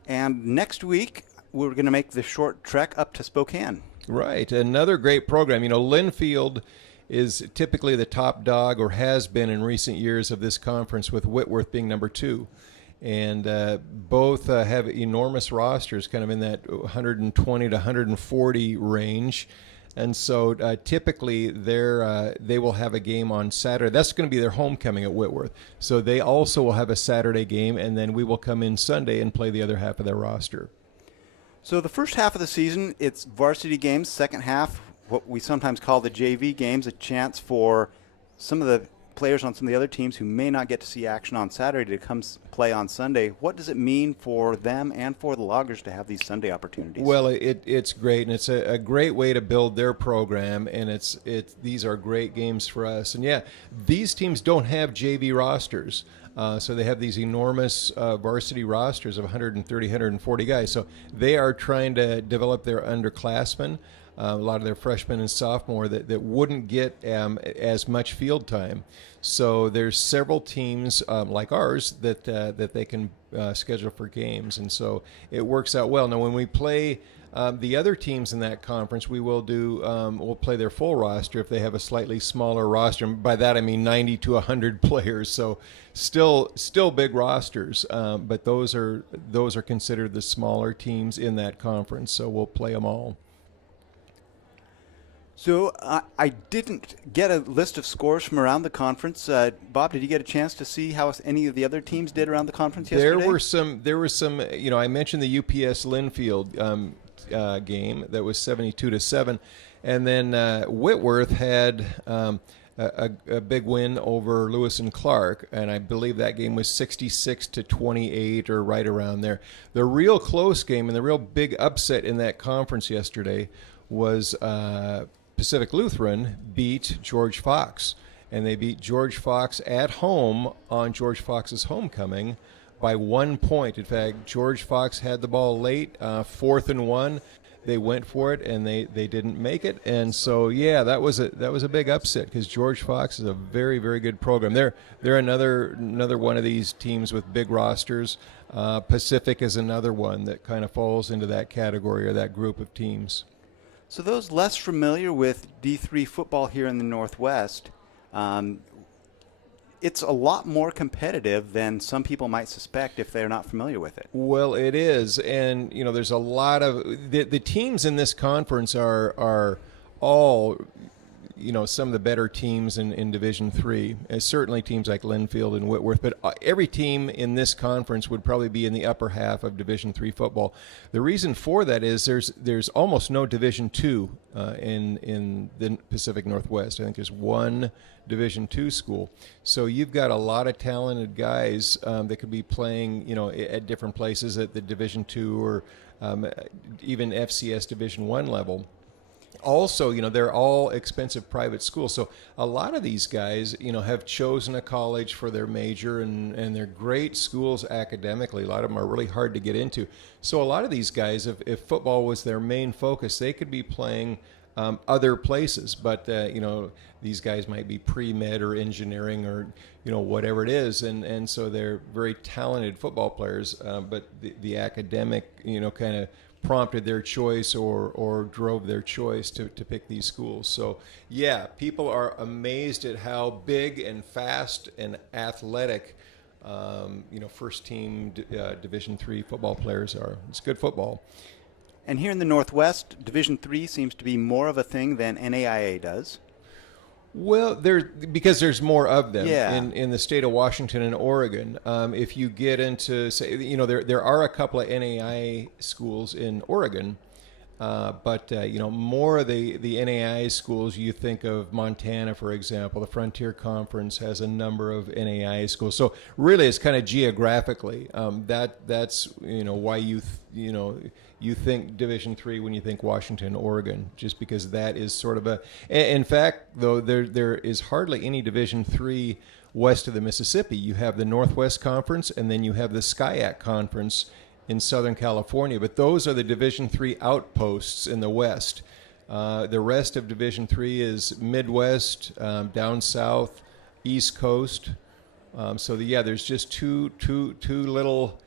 And next week, we're going to make the short trek up to Spokane. Right, another great program. Linfield is typically the top dog, or has been in recent years, of this conference, with Whitworth being number 2. And both have enormous rosters, kind of in that 120 to 140 range. And so typically they will have a game on Saturday. That's going to be their homecoming at Whitworth. So they also will have a Saturday game, and then we will come in Sunday and play the other half of their roster. So the first half of the season, it's varsity games. Second half, what we sometimes call the JV games, a chance for some of the players on some of the other teams who may not get to see action on Saturday to come play on Sunday. What does it mean for them and for the Loggers to have these Sunday opportunities? Well, it's great, and it's a great way to build their program, and these are great games for us. And yeah, these teams don't have JV rosters. So they have these enormous varsity rosters of 130, 140 guys. So they are trying to develop their underclassmen, a lot of their freshmen and sophomore that wouldn't get as much field time. So there's several teams like ours that they can schedule for games, and so it works out well. Now, when we play the other teams in that conference, we'll play their full roster if they have a slightly smaller roster. And by that I mean 90 to 100 players. So still big rosters, but those are considered the smaller teams in that conference. So we'll play them all. So I didn't get a list of scores from around the conference. Bob, did you get a chance to see how any of the other teams did around the conference yesterday? There were some. I mentioned the UPS Linfield game that was 72-7, and then Whitworth had a big win over Lewis and Clark, and I believe that game was 66-28 or right around there. The real close game and the real big upset in that conference yesterday was Pacific Lutheran beat George Fox, and they beat George Fox at home on George Fox's homecoming by 1 point. In fact, George Fox had the ball late, 4th and 1. They went for it, and they didn't make it. And so, yeah, that was a big upset because George Fox is a very, very good program. They're another one of these teams with big rosters. Pacific is another one that kind of falls into that category or that group of teams. So those less familiar with D3 football here in the Northwest, it's a lot more competitive than some people might suspect if they're not familiar with it. Well, it is, and there's a lot of the teams in this conference are all some of the better teams in Division III. Certainly teams like Linfield and Whitworth, but every team in this conference would probably be in the upper half of Division III football. The reason for that is there's almost no Division II in the Pacific Northwest. I think there's one Division II school. So you've got a lot of talented guys that could be playing, at different places at the Division II or even FCS Division I level. Also, they're all expensive private schools. So a lot of these guys, have chosen a college for their major, and they're great schools academically. A lot of them are really hard to get into. So a lot of these guys, if football was their main focus, they could be playing other places. But, these guys might be pre-med or engineering or, whatever it is. And so they're very talented football players. But the academic, kind of prompted their choice or drove their choice to pick these schools. So yeah, people are amazed at how big and fast and athletic first team Division III football players are. It's good football. And here in the Northwest, Division III seems to be more of a thing than NAIA does. Well, because there's more of them in the state of Washington and Oregon. If you get into, say, there are a couple of NAIA schools in Oregon, but more of the NAIA schools, you think of Montana, for example. The Frontier Conference has a number of NAIA schools. So really, it's kind of geographically that's why you think Division III when you think Washington, Oregon, just because that is sort of in fact, though, there is hardly any Division III west of the Mississippi. You have the Northwest Conference, and then you have the SCIAC Conference in Southern California. But those are the Division III outposts in the west. The rest of Division III is Midwest, down south, East Coast. There's just two little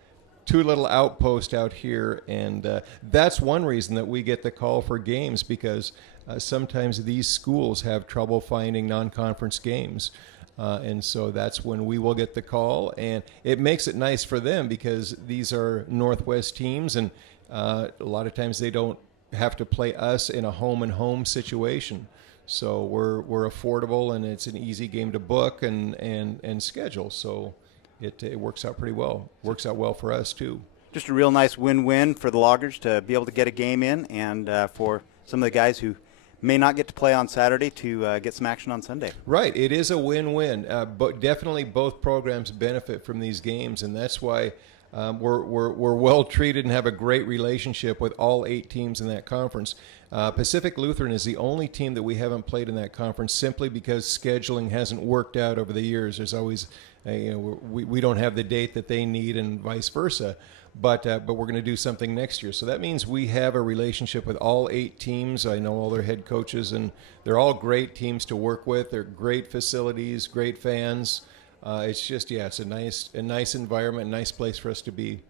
outposts out here, and that's one reason that we get the call for games, because sometimes these schools have trouble finding non-conference games, and so that's when we will get the call, and it makes it nice for them because these are Northwest teams, and a lot of times they don't have to play us in a home-and-home situation. So we're affordable, and it's an easy game to book and schedule. So it works out pretty well. Works out well for us too. Just a real nice win-win for the Loggers to be able to get a game in, and for some of the guys who may not get to play on Saturday to get some action on Sunday. Right. It is a win-win. But definitely both programs benefit from these games, and that's why we're well treated and have a great relationship with all 8 teams in that conference. Pacific Lutheran is the only team that we haven't played in that conference simply because scheduling hasn't worked out over the years. There's always, we don't have the date that they need and vice versa. But we're going to do something next year. So that means we have a relationship with all 8 teams. I know all their head coaches, and they're all great teams to work with. They're great facilities, great fans. It's just, it's a nice environment, a nice place for us to be.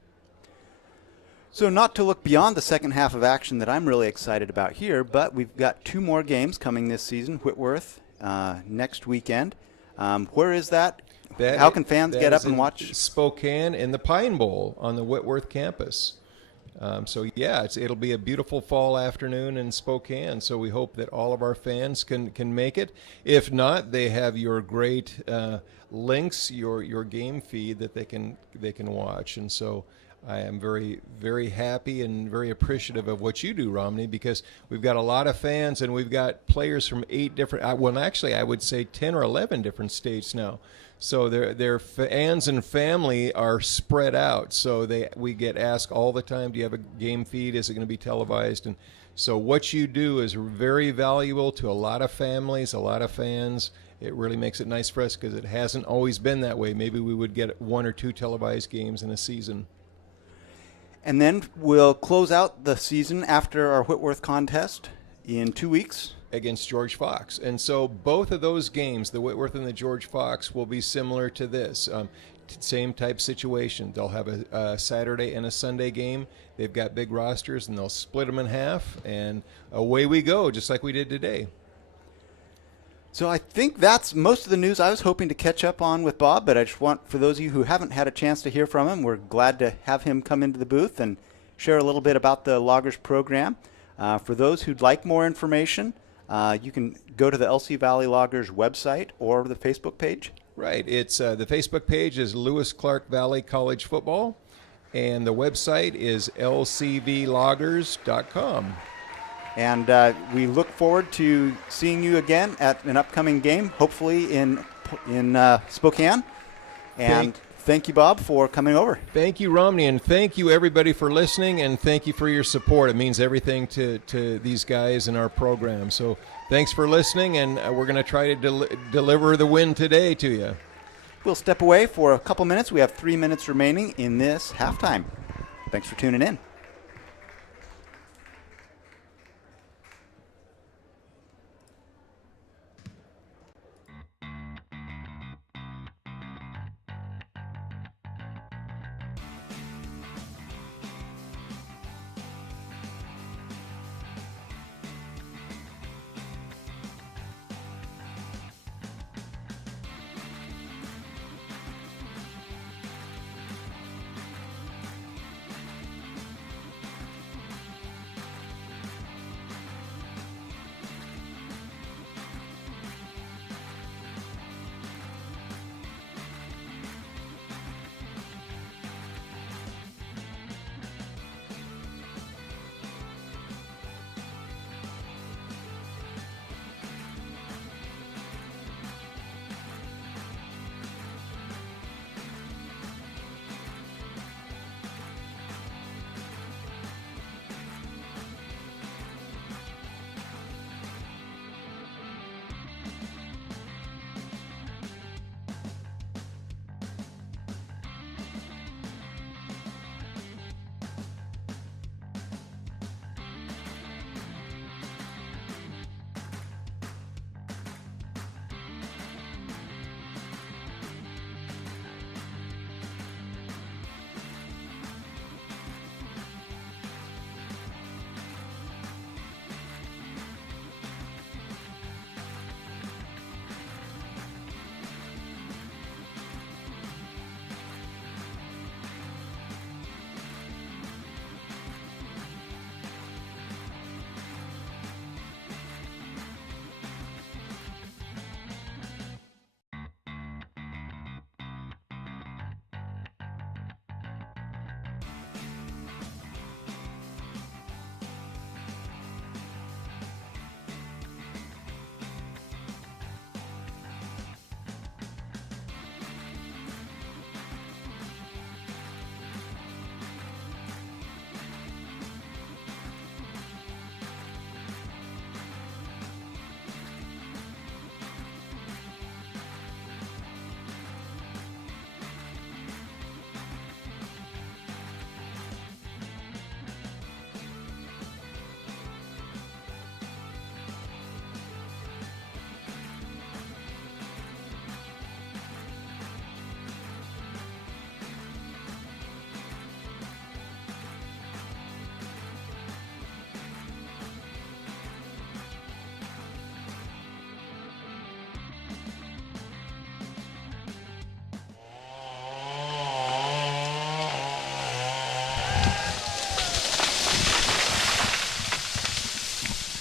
So not to look beyond the second half of action that I'm really excited about here, but we've got 2 more games coming this season. Whitworth next weekend. Where is that? How can fans get up and watch? Spokane in the Pine Bowl on the Whitworth campus. It'll be a beautiful fall afternoon in Spokane. So we hope that all of our fans can make it. If not, they have your great links, your game feed that they can watch. And so I am very, very happy and very appreciative of what you do, Romney, because we've got a lot of fans and we've got players from 8 different, I would say 10 or 11 different states now. So their fans and family are spread out. So we get asked all the time, do you have a game feed? Is it going to be televised? And so what you do is very valuable to a lot of families, a lot of fans. It really makes it nice for us because it hasn't always been that way. Maybe we would get 1 or 2 televised games in a season. And then we'll close out the season after our Whitworth contest in 2 weeks. Against George Fox. And so both of those games, the Whitworth and the George Fox, will be similar to this. Same type situation. They'll have a Saturday and a Sunday game. They've got big rosters, and they'll split them in half, and away we go, just like we did today. So I think that's most of the news I was hoping to catch up on with Bob, but I just want, for those of you who haven't had a chance to hear from him, we're glad to have him come into the booth and share a little bit about the Loggers program. For those who'd like more information, you can go to the LC Valley Loggers website or the Facebook page. Right. It's the Facebook page is Lewis Clark Valley College Football, and the website is lcvloggers.com. And we look forward to seeing you again at an upcoming game, hopefully in Spokane. And Thank you, Bob, for coming over. Thank you, Romney, and thank you, everybody, for listening, and thank you for your support. It means everything to these guys in our program. So thanks for listening, and we're going to try to deliver the win today to you. We'll step away for a couple minutes. We have 3 minutes remaining in this halftime. Thanks for tuning in.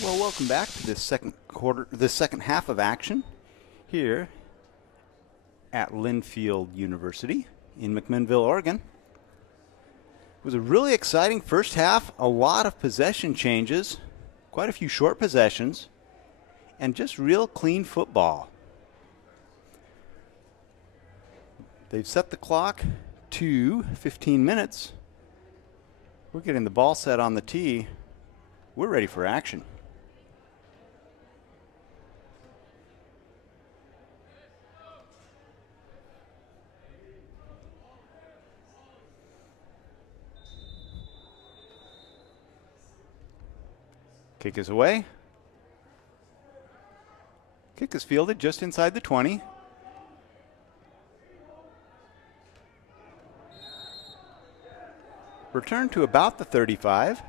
Well, welcome back to this second half of action here at Linfield University in McMinnville, Oregon. It was a really exciting first half, a lot of possession changes, quite a few short possessions, and just real clean football. They've set the clock to 15 minutes. We're getting the ball set on the tee. We're ready for action. Kick is away. Kick is fielded just inside the 20. Return to about the 35.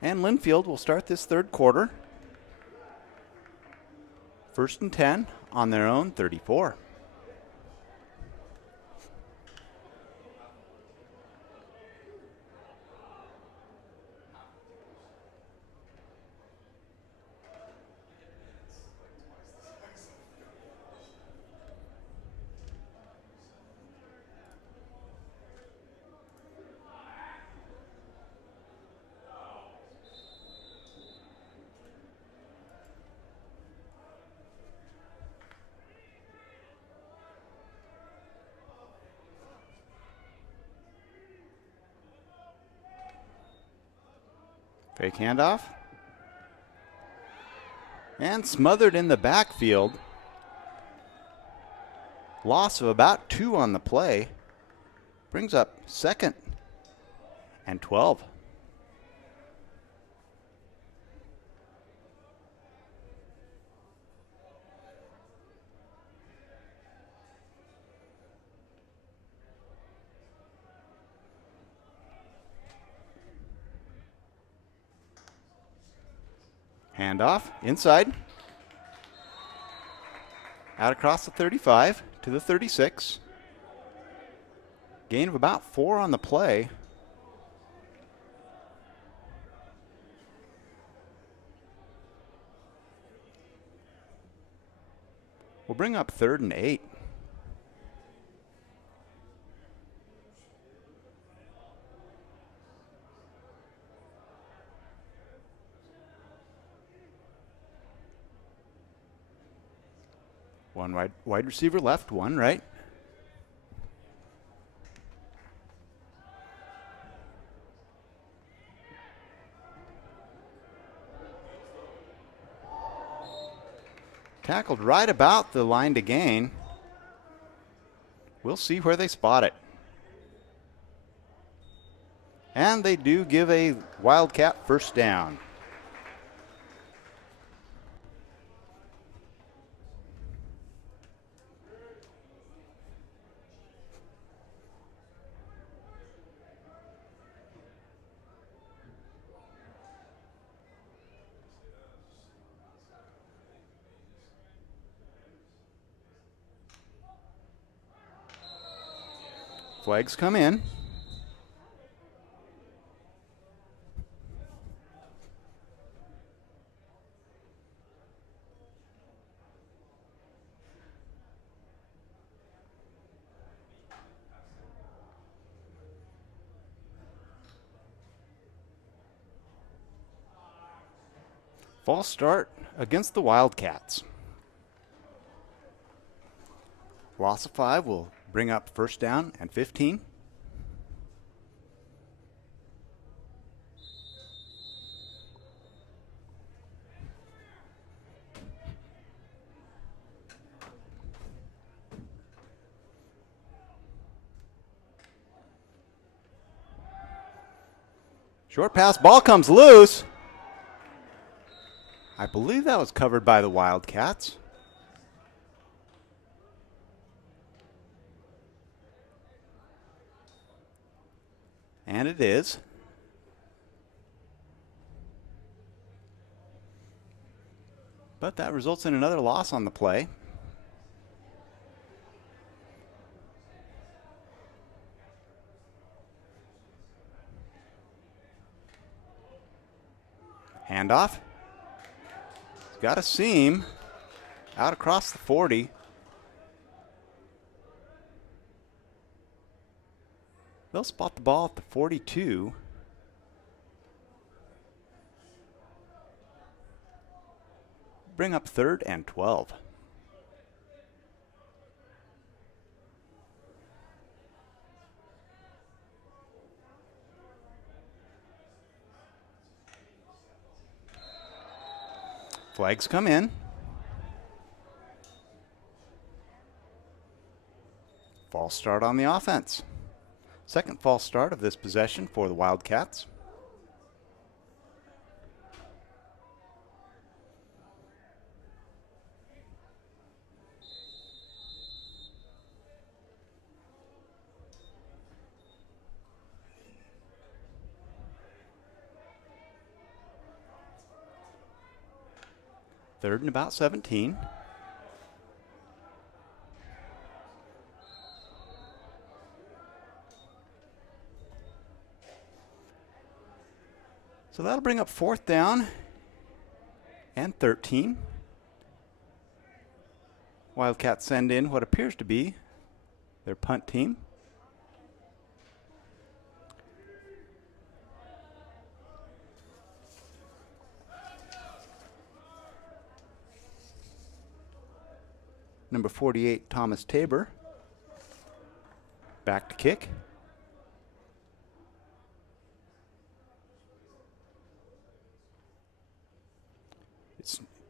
And Linfield will start this third quarter. 1st and 10 on their own 34. Fake handoff. And smothered in the backfield. Loss of about 2 on the play. Brings up 2nd and 12. Handoff inside. Out across the 35 to the 36. Gain of about 4 on the play. We'll bring up 3rd and 8. One wide receiver left, one right. Tackled right about the line to gain. We'll see where they spot it. And they do give a Wildcat first down. Flags come in. False start against the Wildcats. Loss of 5 will bring up first down and 15. Short pass, ball comes loose. I believe that was covered by the Wildcats. And it is. But that results in another loss on the play. Handoff. He's got a seam out across the 40. They'll spot the ball at the 42. Bring up 3rd and 12. Flags come in. False start on the offense. Second false start of this possession for the Wildcats. Third and about 17. So that'll bring up 4th down and 13. Wildcats send in what appears to be their punt team. Number 48, Thomas Tabor. Back to kick.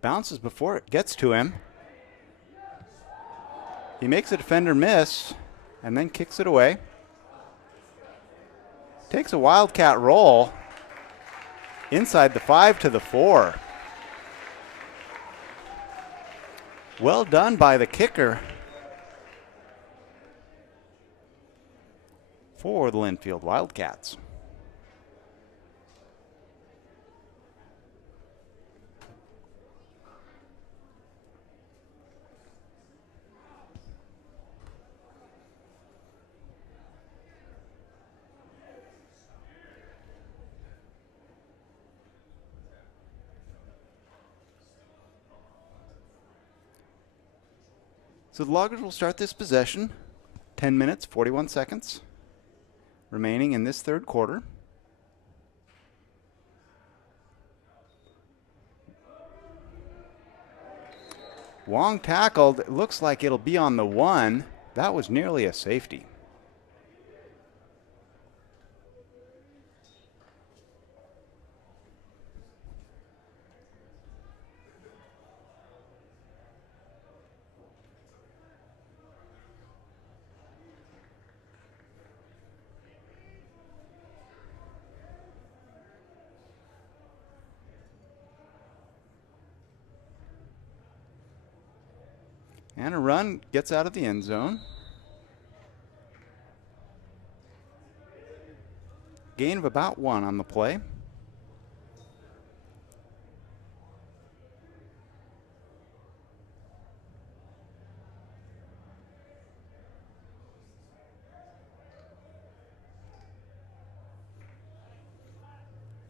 Bounces before it gets to him. He makes a defender miss and then kicks it away. Takes a Wildcat roll inside the 5 to the 4. Well done by the kicker for the Linfield Wildcats. So the Loggers will start this possession. 10 minutes, 41 seconds remaining in this third quarter. Wong tackled. It looks like it'll be on the 1. That was nearly a safety. And a run gets out of the end zone. Gain of about 1 on the play.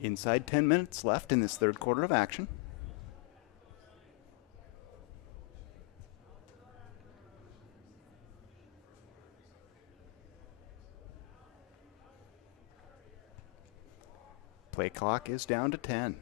Inside 10 minutes left in this third quarter of action. Play clock is down to 10.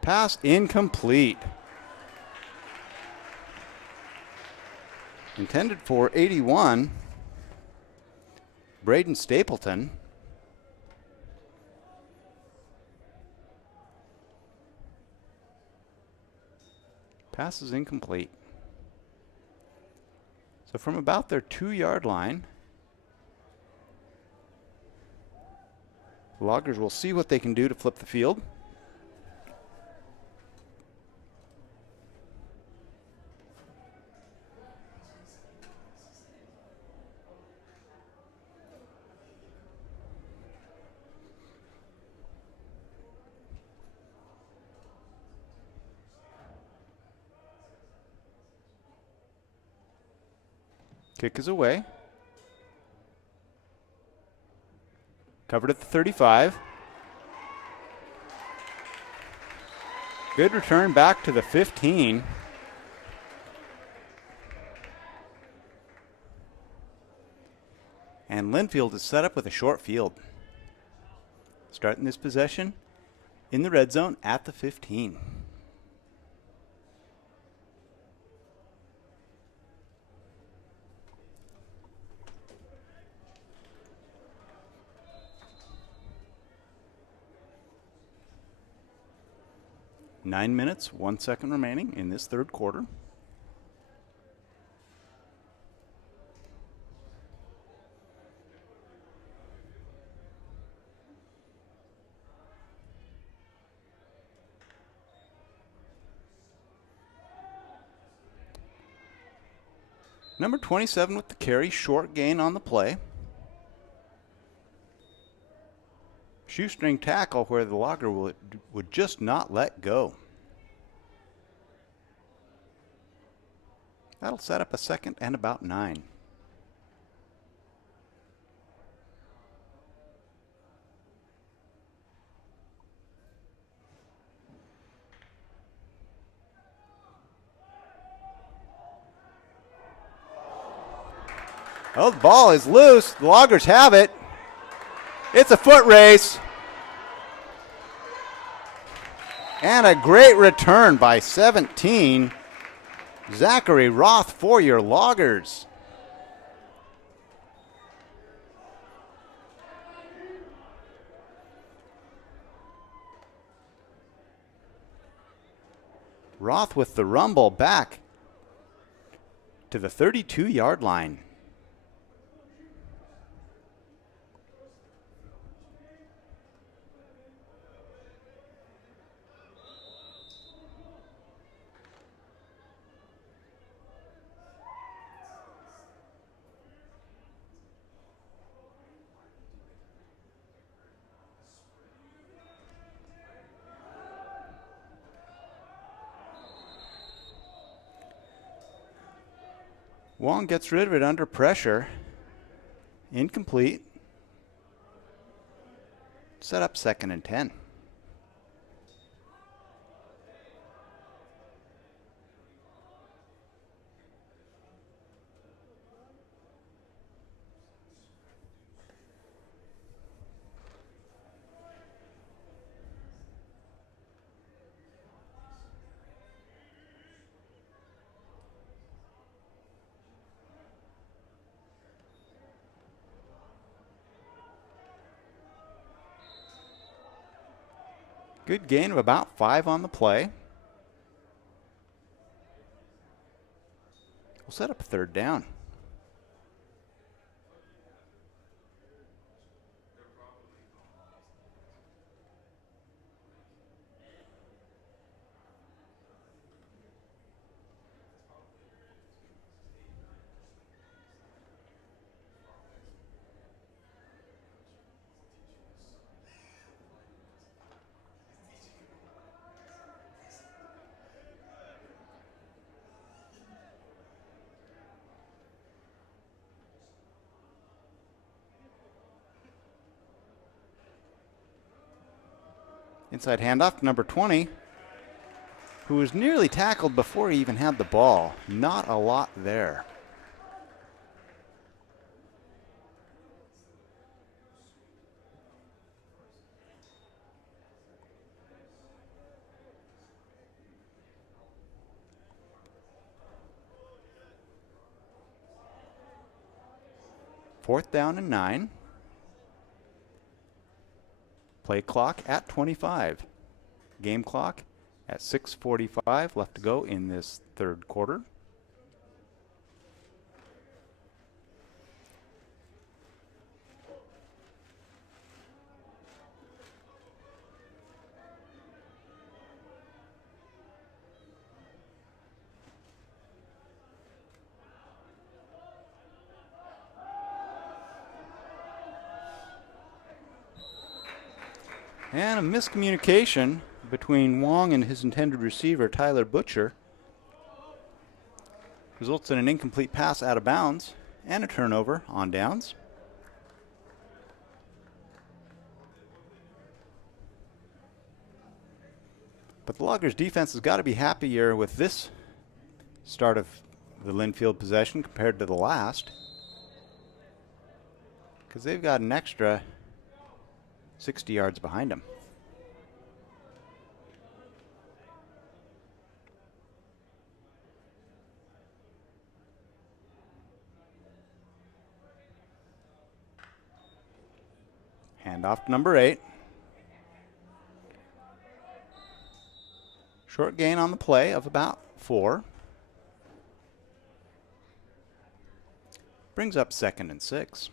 Pass incomplete. Intended for 81. Braden Stapleton. Pass is incomplete. So from about their 2-yard line, Loggers will see what they can do to flip the field. Kick is away. Covered at the 35. Good return back to the 15. And Linfield is set up with a short field. Starting this possession in the red zone at the 15. Nine minutes, 1 second remaining in this third quarter. Number 27 with the carry, short gain on the play. Shoestring tackle where the Logger would just not let go. That'll set up a second and about 9. Oh, the ball is loose. The Loggers have it. It's a foot race. And a great return by 17. Zachary Roth for your Loggers. Roth with the rumble back to the 32-yard line. Wong gets rid of it under pressure. Incomplete. Set up 2nd and 10. Good gain of about 5 on the play. We'll set up a 3rd down. Inside handoff, number 20, who was nearly tackled before he even had the ball. Not a lot there. Fourth down and 9. Play clock at 25. Game clock at 6:45 left to go in this 3rd quarter. And a miscommunication between Wong and his intended receiver, Tyler Butcher, results in an incomplete pass out of bounds and a turnover on downs. But the Loggers defense has got to be happier with this start of the Linfield possession compared to the last, because they've got an extra 60 yards behind him. Handoff to number 8. Short gain on the play of about 4. Brings up 2nd and 6.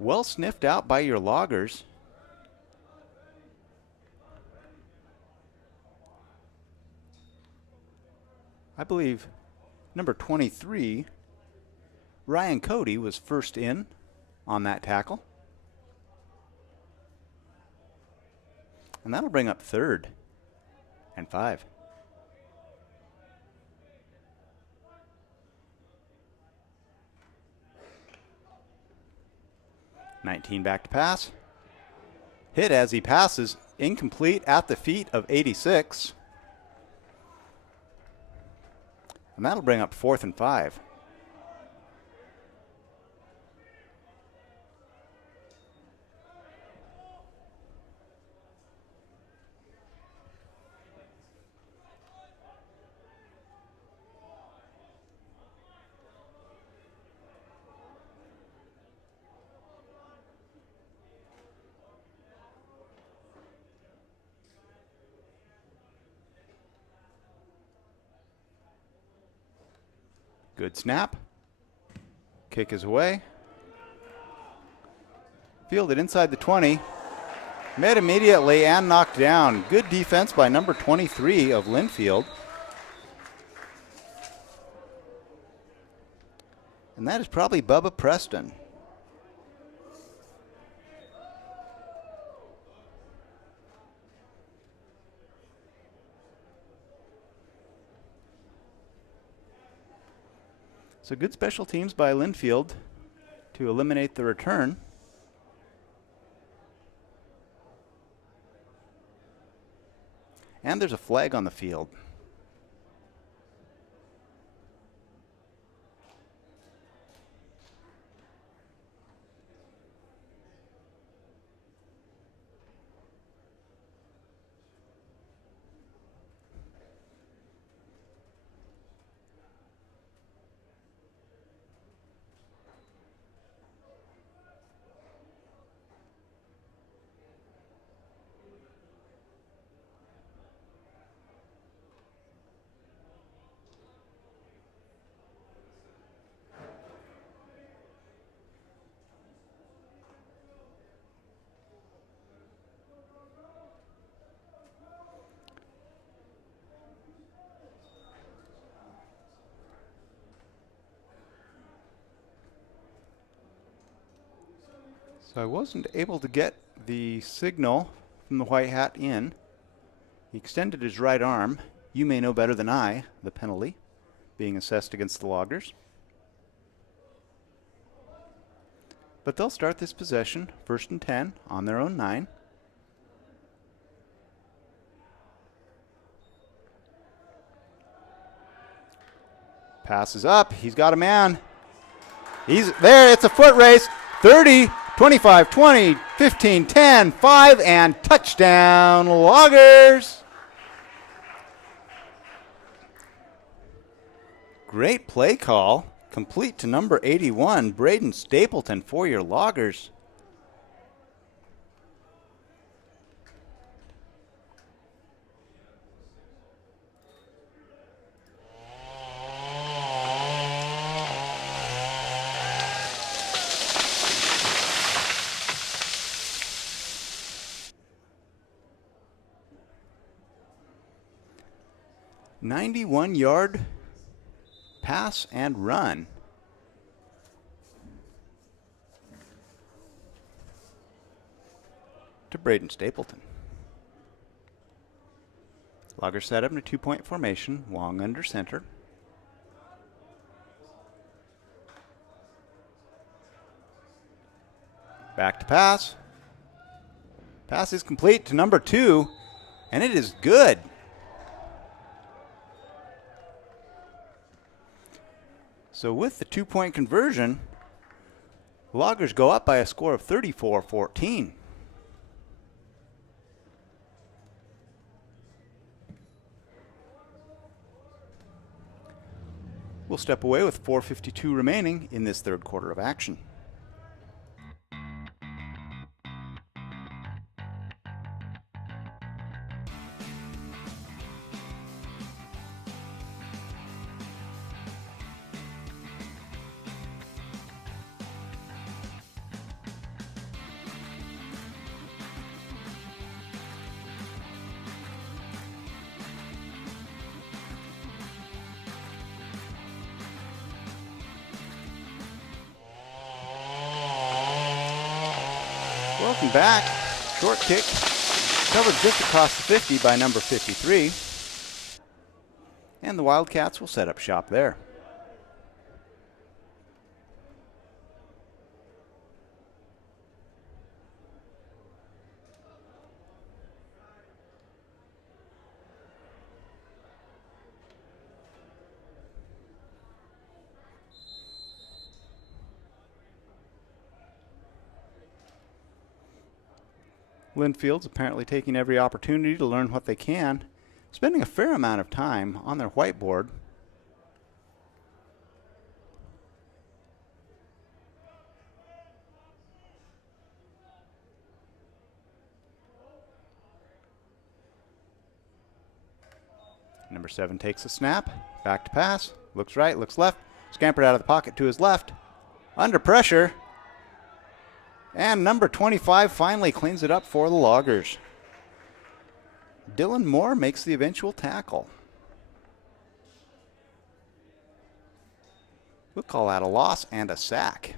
Well sniffed out by your Loggers. I believe number 23, Ryan Cody, was first in on that tackle. And that'll bring up 3rd and 5. 19 back to pass. Hit as he passes, incomplete at the feet of 86. And that'll bring up 4th and 5. Good snap. Kick is away. Fielded inside the 20. Met immediately and knocked down. Good defense by number 23 of Linfield. And that is probably Bubba Preston. So good special teams by Linfield to eliminate the return. And there's a flag on the field. So I wasn't able to get the signal from the white hat in. He extended his right arm. You may know better than I the penalty being assessed against the Loggers. But they'll start this possession, 1st and 10, on their own 9. Passes up. He's got a man. He's there. It's a foot race. 30, 25, 20, 15, 10, 5, and touchdown, Loggers. Great play call. Complete to number 81, Braden Stapleton for your Loggers. "91-yard pass and run." To Braden Stapleton. Loggers set up in a 2-point formation, Wong under center. Back to pass. Pass is complete to number 2, and it is good. So with the 2-point conversion, Loggers go up by a score of 34-14. We'll step away with 4:52 remaining in this third quarter of action. Welcome back. Short kick covered just across the 50 by number 53. And the Wildcats will set up shop there. Linfield's apparently taking every opportunity to learn what they can, spending a fair amount of time on their whiteboard. Number 7 takes a snap, back to pass, looks right, looks left, scampered out of the pocket to his left, under pressure, and number 25 finally cleans it up for the Loggers. Dylan Moore makes the eventual tackle. We'll call that a loss and a sack.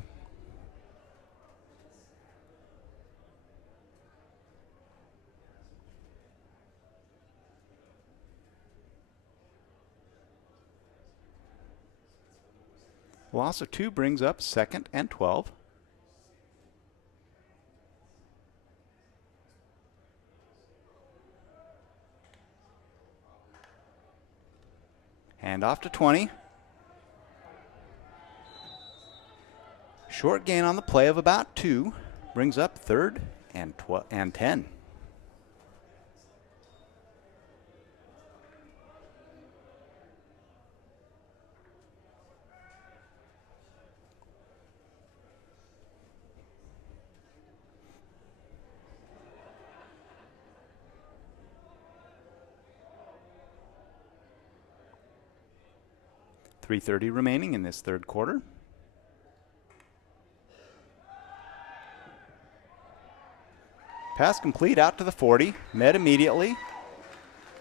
Loss of 2 brings up 2nd and 12. Hand off to 20. Short gain on the play of about 2 brings up 3rd and 10. .330 remaining in this third quarter. Pass complete out to the 40, met immediately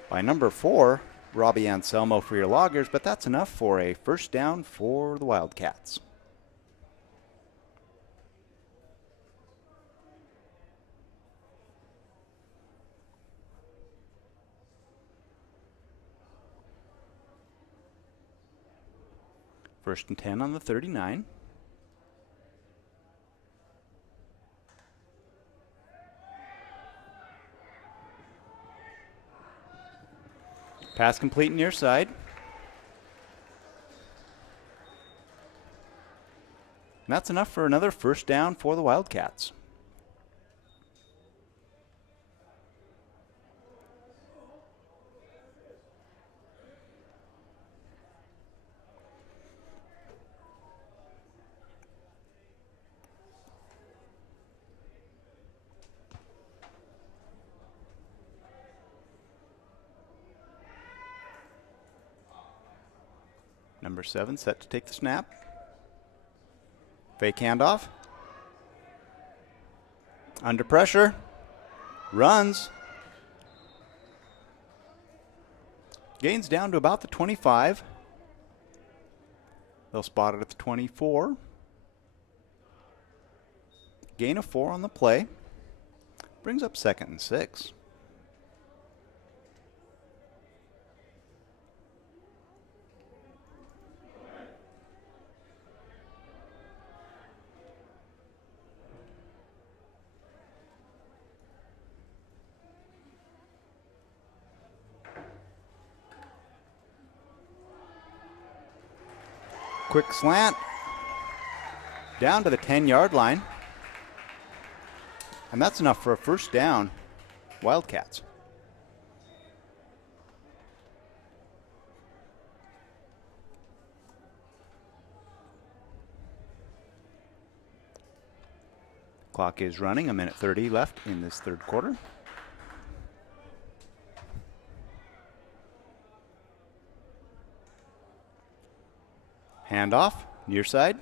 by number 4, Robbie Anselmo for your Loggers, but that's enough for a first down for the Wildcats. First and 10 on the 39. Pass complete near side. And that's enough for another first down for the Wildcats. Number 7 set to take the snap. Fake handoff. Under pressure. Runs. Gains down to about the 25. They'll spot it at the 24. Gain of 4 on the play. Brings up 2nd and 6. Quick slant down to the 10-yard line. And that's enough for a first down, Wildcats. Clock is running, 1:30 left in this third quarter. Handoff, near side.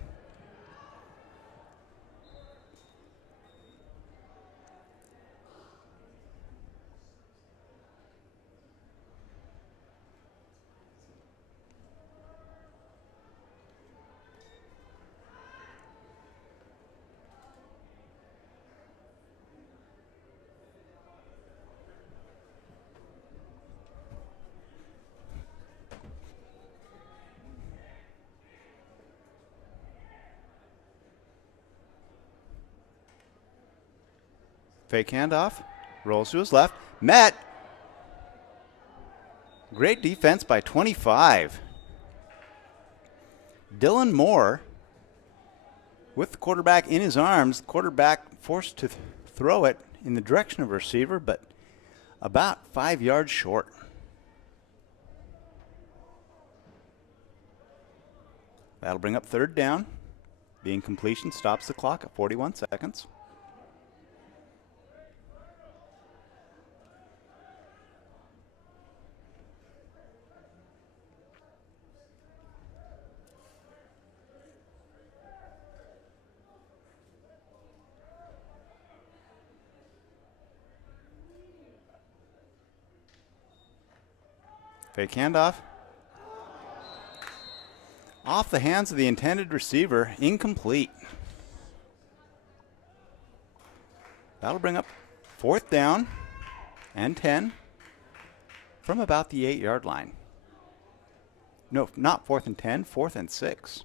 Fake handoff, rolls to his left, met. Great defense by 25. Dylan Moore with the quarterback in his arms, quarterback forced to throw it in the direction of a receiver, but about 5 yards short. That'll bring up third down. The incompletion stops the clock at 41 seconds. Fake handoff. Off the hands of the intended receiver, incomplete. That'll bring up fourth down and 10 from about the 8-yard line. No, not 4th and 10, 4th and 6.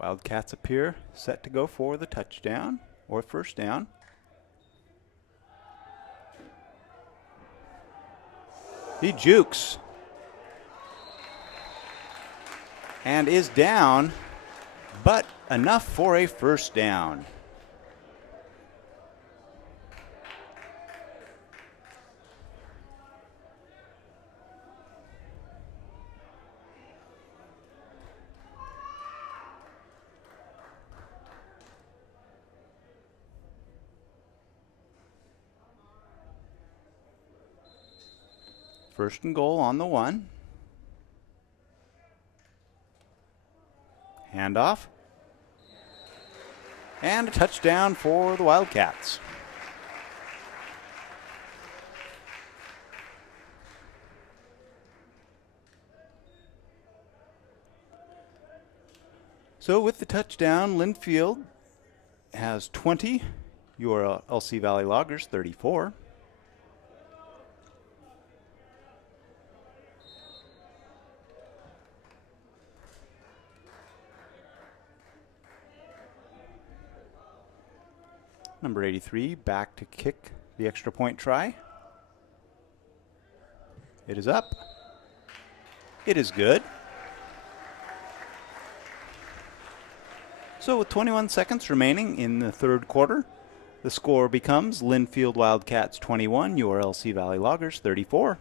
Wildcats appear set to go for the touchdown or first down. He jukes and is down, but enough for a first down. First and goal on the 1. Handoff. And a touchdown for the Wildcats. So with the touchdown, Linfield has 20, your LC Valley Loggers 34. Number 83 back to kick the extra point try. It is up. It is good. So with 21 seconds remaining in the third quarter, the score becomes Linfield Wildcats 21, URLC Valley Loggers 34.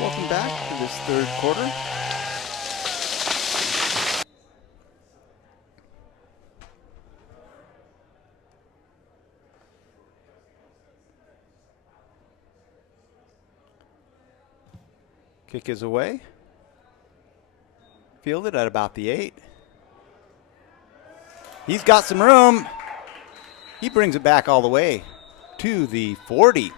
Welcome back to this third quarter. Kick is away. Fielded at about the 8. He's got some room. He brings it back all the way to the 40.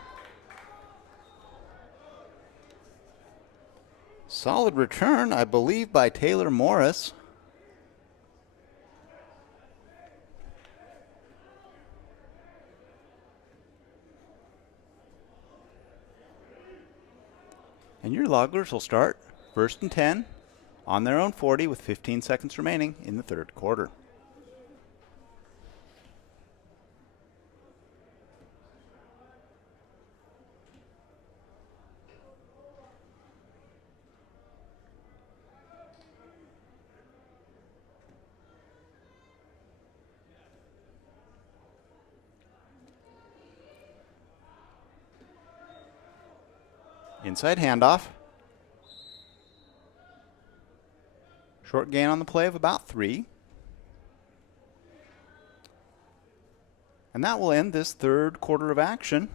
Solid return, I believe, by Taylor Morris. And your Loggers will start first and 10 on their own 40 with 15 seconds remaining in the third quarter. Inside handoff. Short gain on the play of about 3. And that will end this third quarter of action.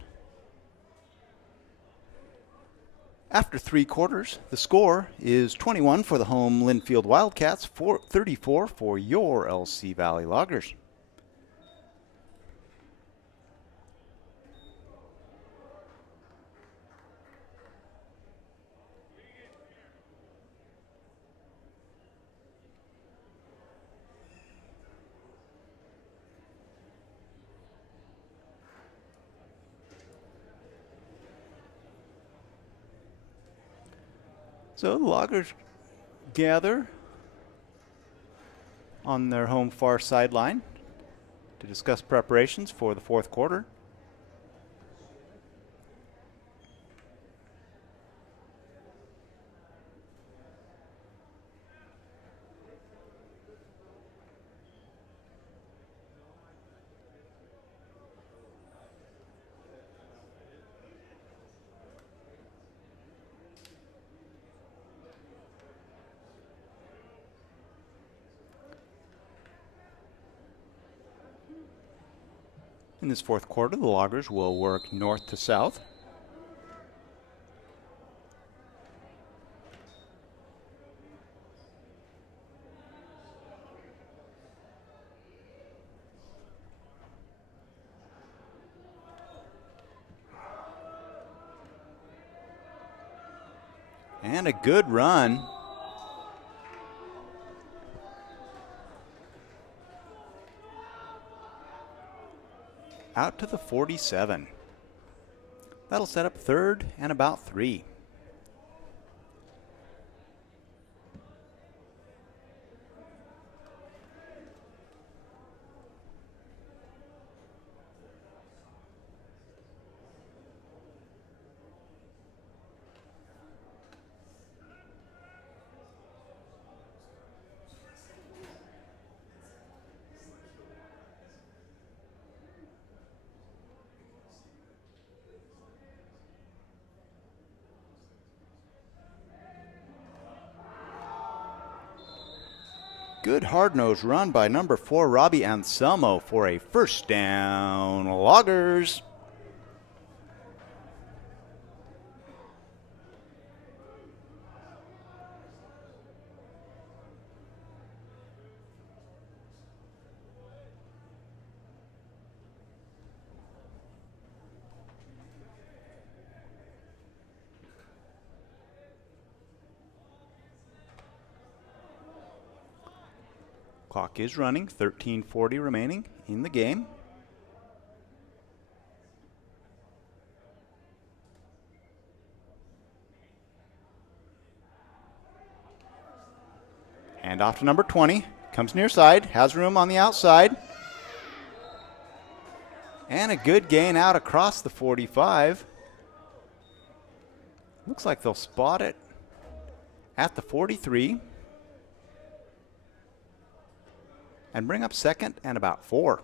After 3 quarters, the score is 21 for the home Linfield Wildcats, 34 for your LC Valley Loggers. So the Loggers gather on their home far sideline to discuss preparations for the fourth quarter. In this fourth quarter, the Loggers will work north to south. And a good run. Out to the 47. That'll set up third and about 3. Good hard-nosed run by number 4, Robbie Anselmo, for a first down. Loggers. Clock is running, 13:40 remaining in the game. Hand off to number 20, comes near side, has room on the outside. And a good gain out across the 45. Looks like they'll spot it at the 43. And bring up second and about 4.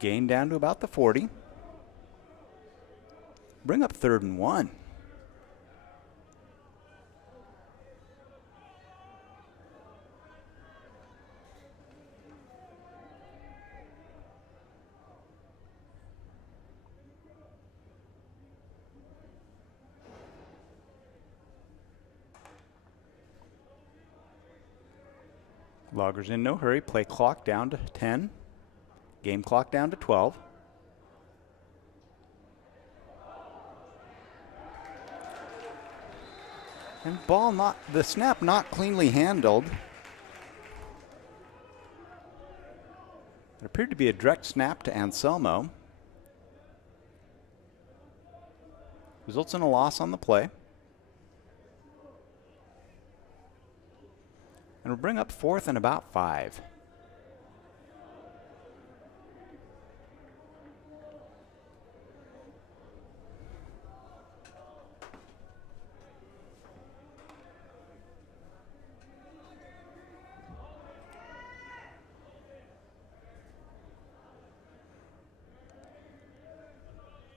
Gain down to about the 40. Bring up third and 1. Loggers in no hurry. Play clock down to 10. Game clock down to 12. And the snap not cleanly handled. appeared to be a direct snap to Anselmo. Results in a loss on the play. And we'll bring up 4th and about 5.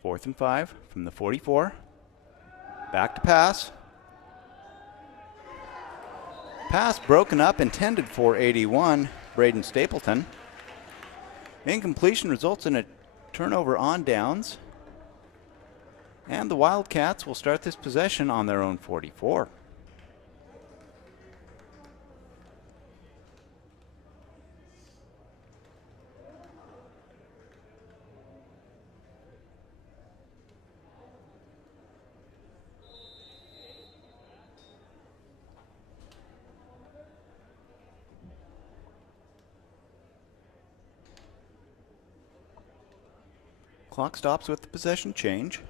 Fourth and 5 from the 44. Back to pass. Pass broken up, intended for 81, Braden Stapleton. Incompletion results in a turnover on downs. And the Wildcats will start this possession on their own 44. Clock stops with the possession change.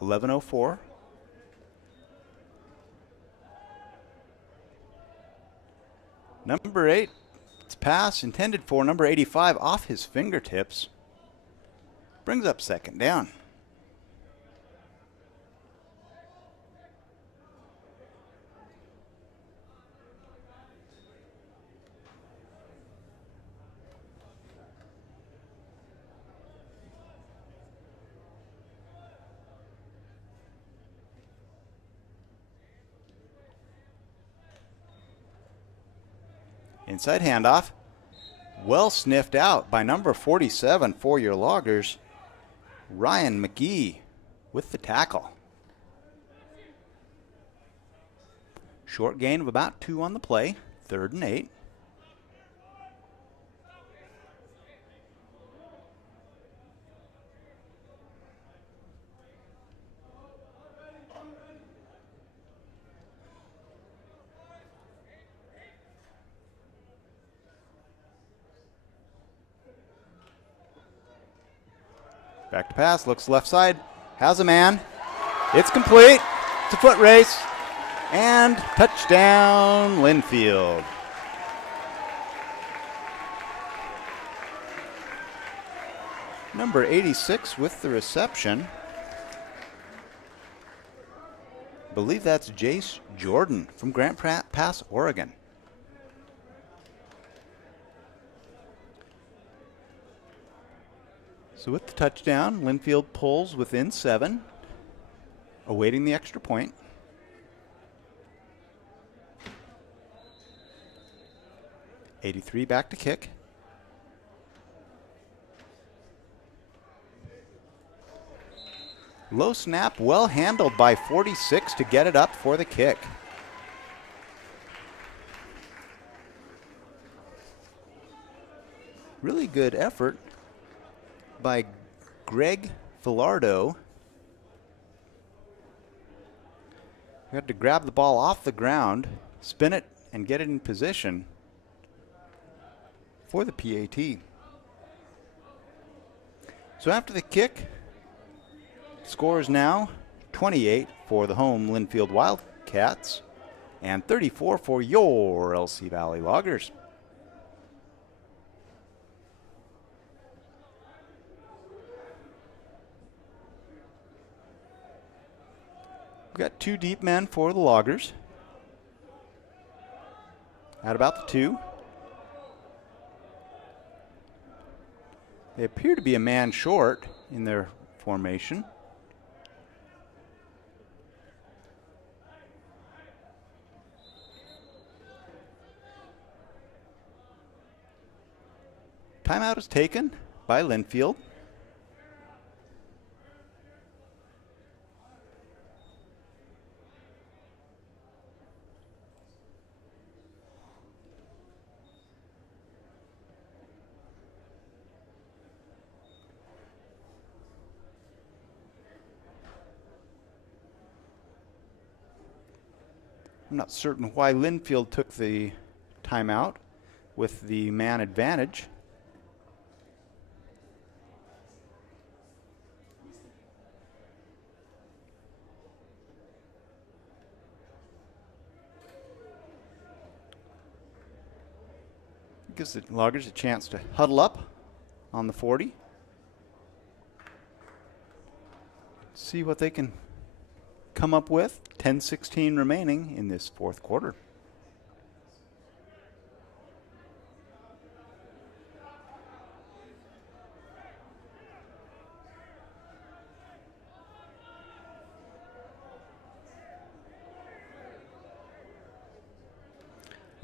11:04. Number 8, it's pass intended for number 85 off his fingertips. Brings up 2nd down. Inside handoff. Well sniffed out by number 47 for your Loggers. Ryan McGee with the tackle. Short gain of about 2 on the play. 3rd and 8. Back to pass, looks left side, has a man. It's complete. It's a foot race. And touchdown, Linfield. Number 86 with the reception. I believe that's Jace Jordan from Grant Pass, Oregon. So with the touchdown, Linfield pulls within 7, awaiting the extra point. '83 back to kick. Low snap, well handled by 46 to get it up for the kick. Really good effort by Greg Filardo. He had to grab the ball off the ground, spin it, and get it in position for the PAT. So after the kick, score is now 28 for the home Linfield Wildcats and 34 for your LC Valley Loggers. We've got 2 deep men for the Loggers. At about the 2. They appear to be a man short in their formation. Timeout is taken by Linfield. I'm not certain why Linfield took the timeout with the man advantage. gives the Loggers a chance to huddle up on the 40. See what they can come up with. 10:16 remaining in this fourth quarter.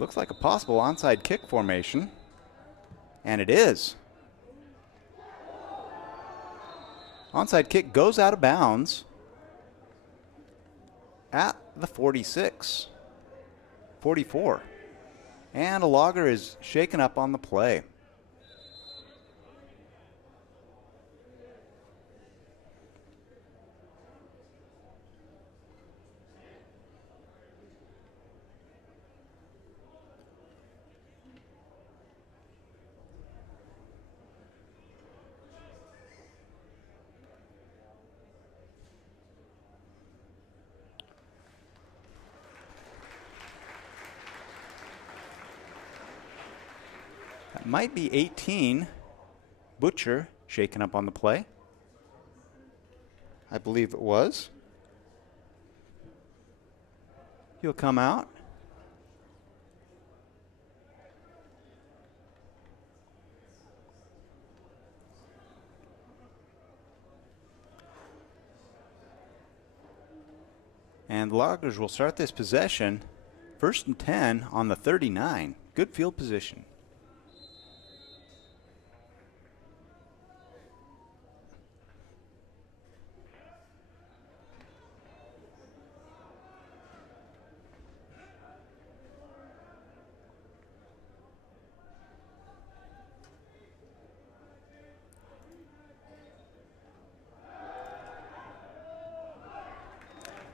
Looks like a possible onside kick formation, and it is. Onside kick goes out of bounds at the 46, 44, and a Logger is shaken up on the play. That might be 18. Butcher shaken up on the play. I believe it was. He'll come out. And the Loggers will start this possession 1st and 10 on the 39. Good field position.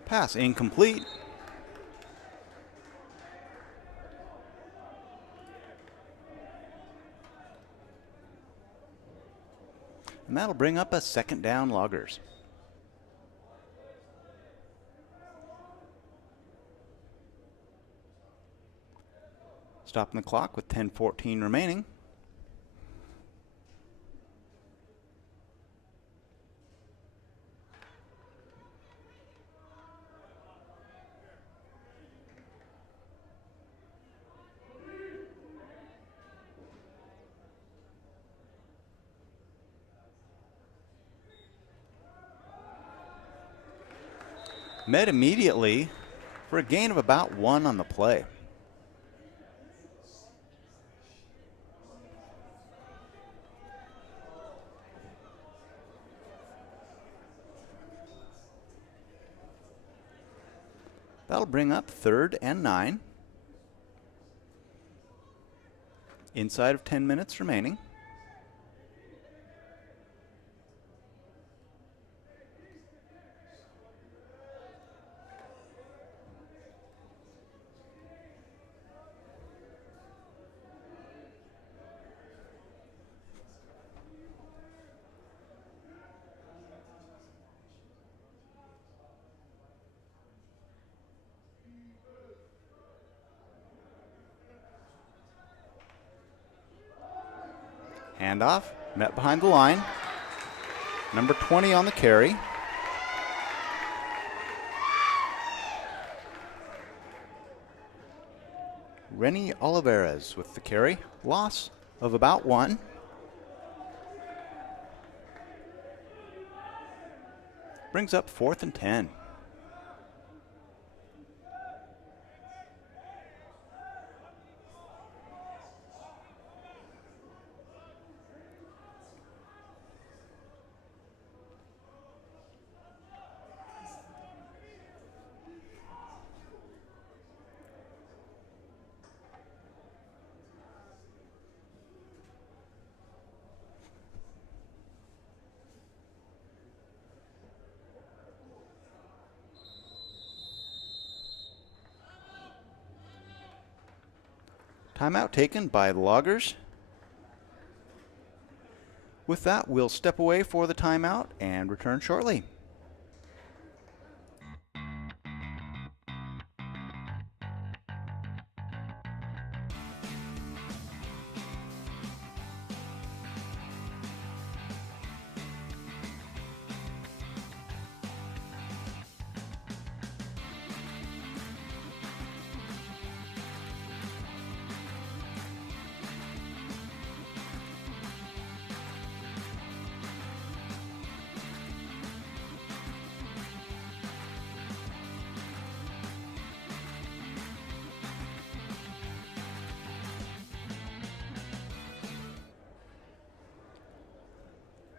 Pass incomplete. And that'll bring up a 2nd down, Loggers. Stopping the clock with 10:14 remaining. Met immediately for a gain of about 1 on the play. That'll bring up 3rd and 9. Inside of 10 minutes remaining. Handoff, met behind the line. Number 20 on the carry. Rennie Olivares with the carry. Loss of about 1. Brings up 4th and 10. Timeout taken by the Loggers. With that, we'll step away for the timeout and return shortly.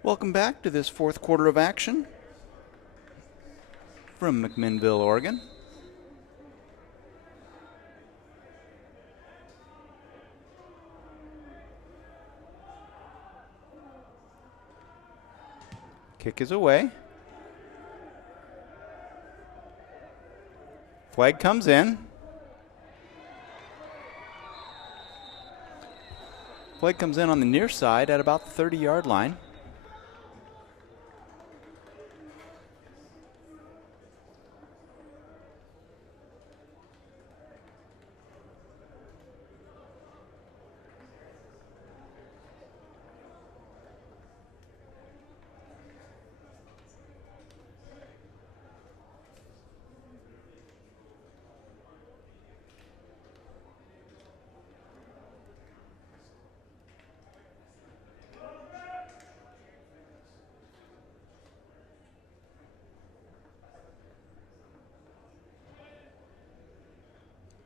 Welcome back to this fourth quarter of action from McMinnville, Oregon. Kick is away. Flag comes in. Flag comes in on the near side at about the 30-yard line.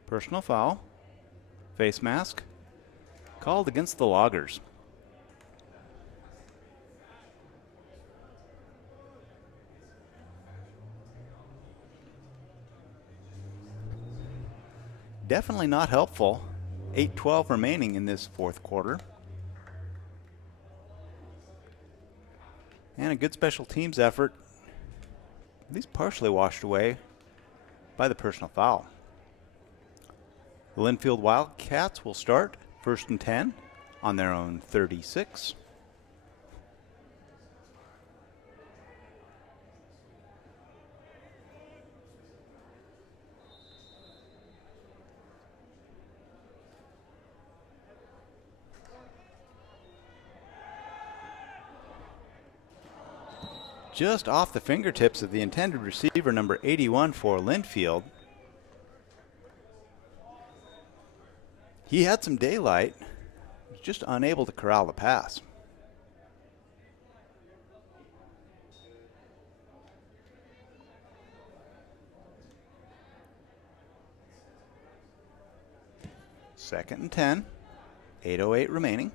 Personal foul. Face mask. Called against the Loggers. Definitely not helpful. 8:12 remaining in this fourth quarter. And a good special teams effort, at least partially washed away by the personal foul. The Linfield Wildcats will start 1st and 10 on their own 36. Just off the fingertips of the intended receiver, number 81 for Linfield. He had some daylight, was just unable to corral the pass. Second and 10, 8:08 remaining.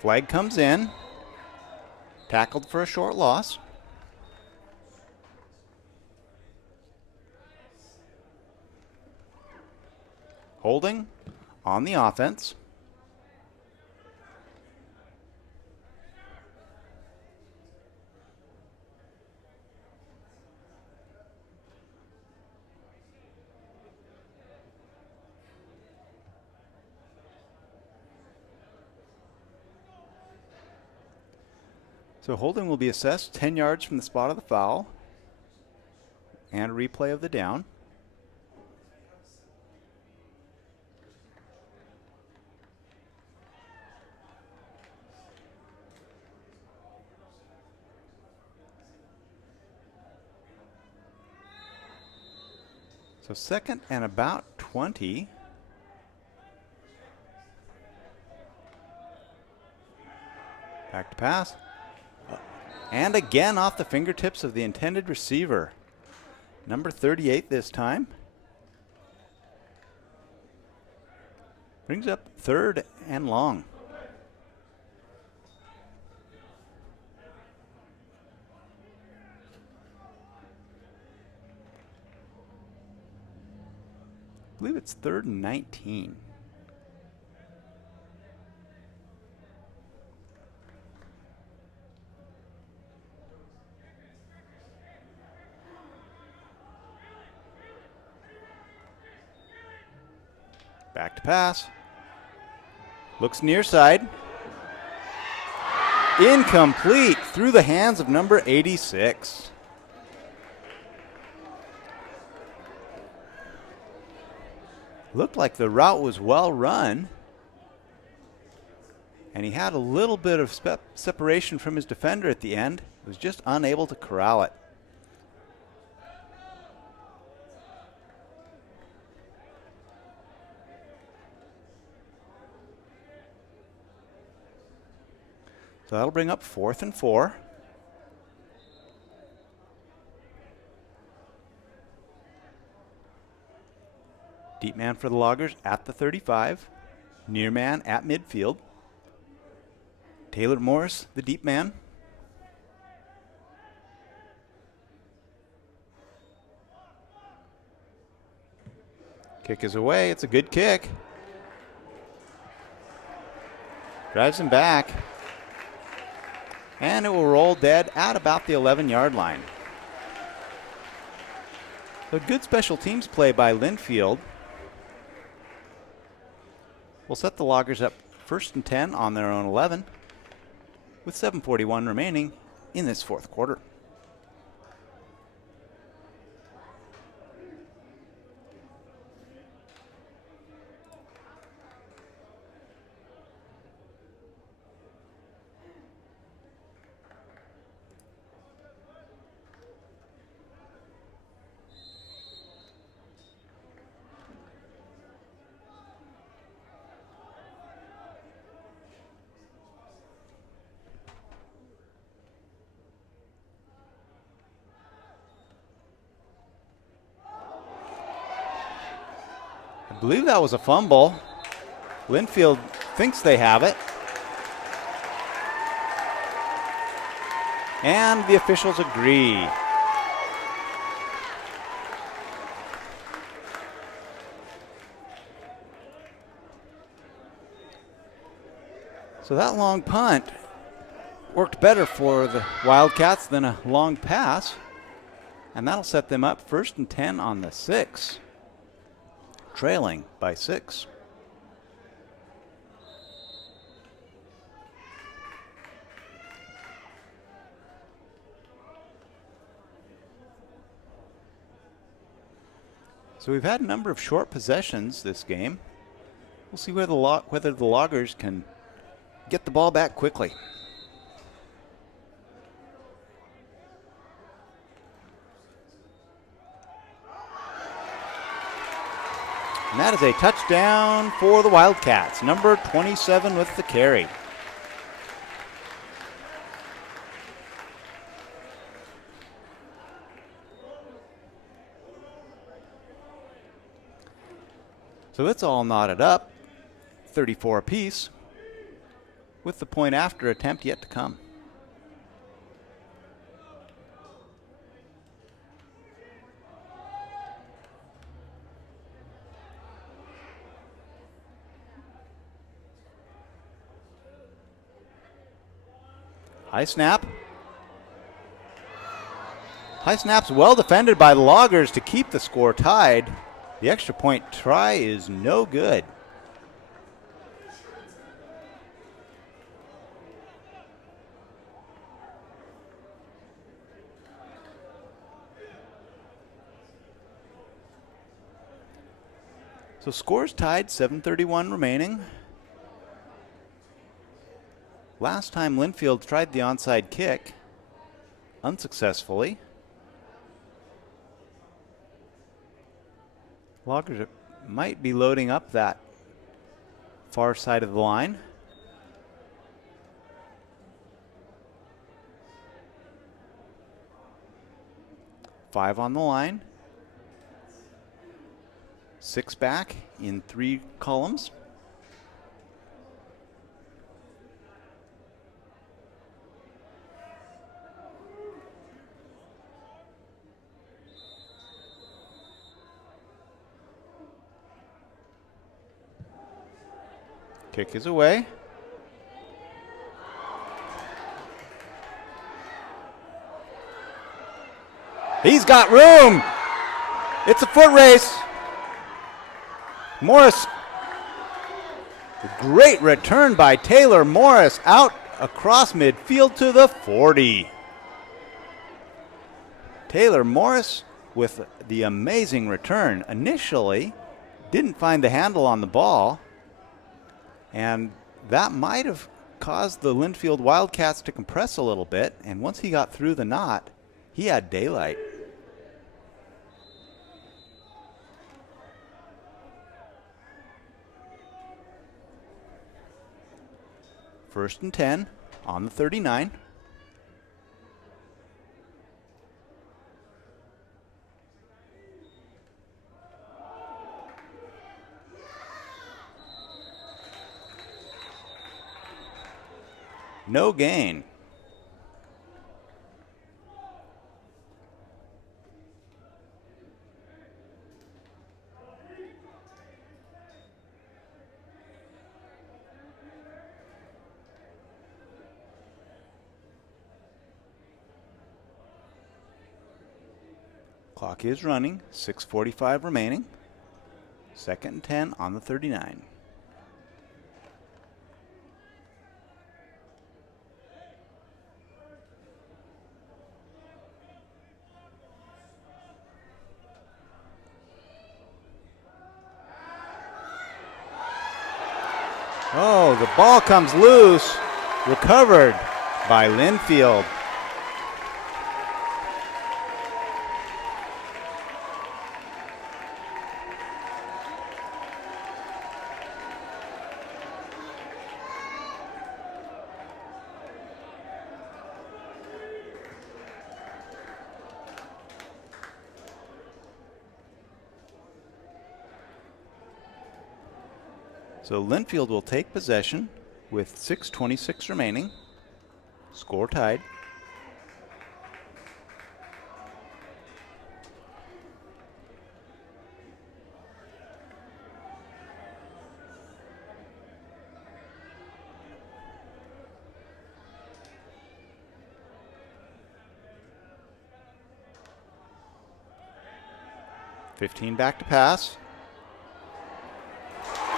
Flag comes in. Tackled for a short loss. Holding on the offense. So holding will be assessed 10 yards from the spot of the foul and a replay of the down. So second and about 20. Back to pass. And again off the fingertips of the intended receiver. Number 38 this time. Brings up 3rd and long. I believe it's 3rd and 19. Back to pass. Looks near side. Incomplete through the hands of number 86. Looked like the route was well run. And he had a little bit of separation from his defender at the end. Was just unable to corral it. So that'll bring up 4th and 4. Deep man for the Loggers at the 35. Near man at midfield. Taylor Morris, the deep man. Kick is away. It's a good kick. Drives him back. And it will roll dead at about the 11-yard line. So good special teams play by Linfield. We'll set the Loggers up 1st and 10 on their own 11 with 7:41 remaining in this fourth quarter. I believe that was a fumble. Linfield thinks they have it. And the officials agree. So that long punt worked better for the Wildcats than a long pass. And that'll set them up 1st and 10 on the 6. Trailing by 6. So we've had a number of short possessions this game. We'll see whether the Loggers can get the ball back quickly. And that is a touchdown for the Wildcats. Number 27 with the carry. So it's all knotted up, 34 apiece, with the point after attempt yet to come. High snap. High snap's well defended by the Loggers to keep the score tied. The extra point try is no good. So scores tied, 7:31 remaining. Last time Linfield tried the onside kick, unsuccessfully. Loggers might be loading up that far side of the line. Five on the line. 6 back in 3 columns. Kick is away. He's got room. It's a foot race. Morris. Great return by Taylor Morris out across midfield to the 40. Taylor Morris with the amazing return. Initially, didn't find the handle on the ball. And that might have caused the Linfield Wildcats to compress a little bit. And once he got through the knot, he had daylight. First and 10 on the 39. No gain. Clock is running, 6:45 remaining. 2nd and 10 on the 39. Oh, the ball comes loose, recovered by Linfield. So Linfield will take possession with 6:26 remaining. Score tied. .15 back to pass.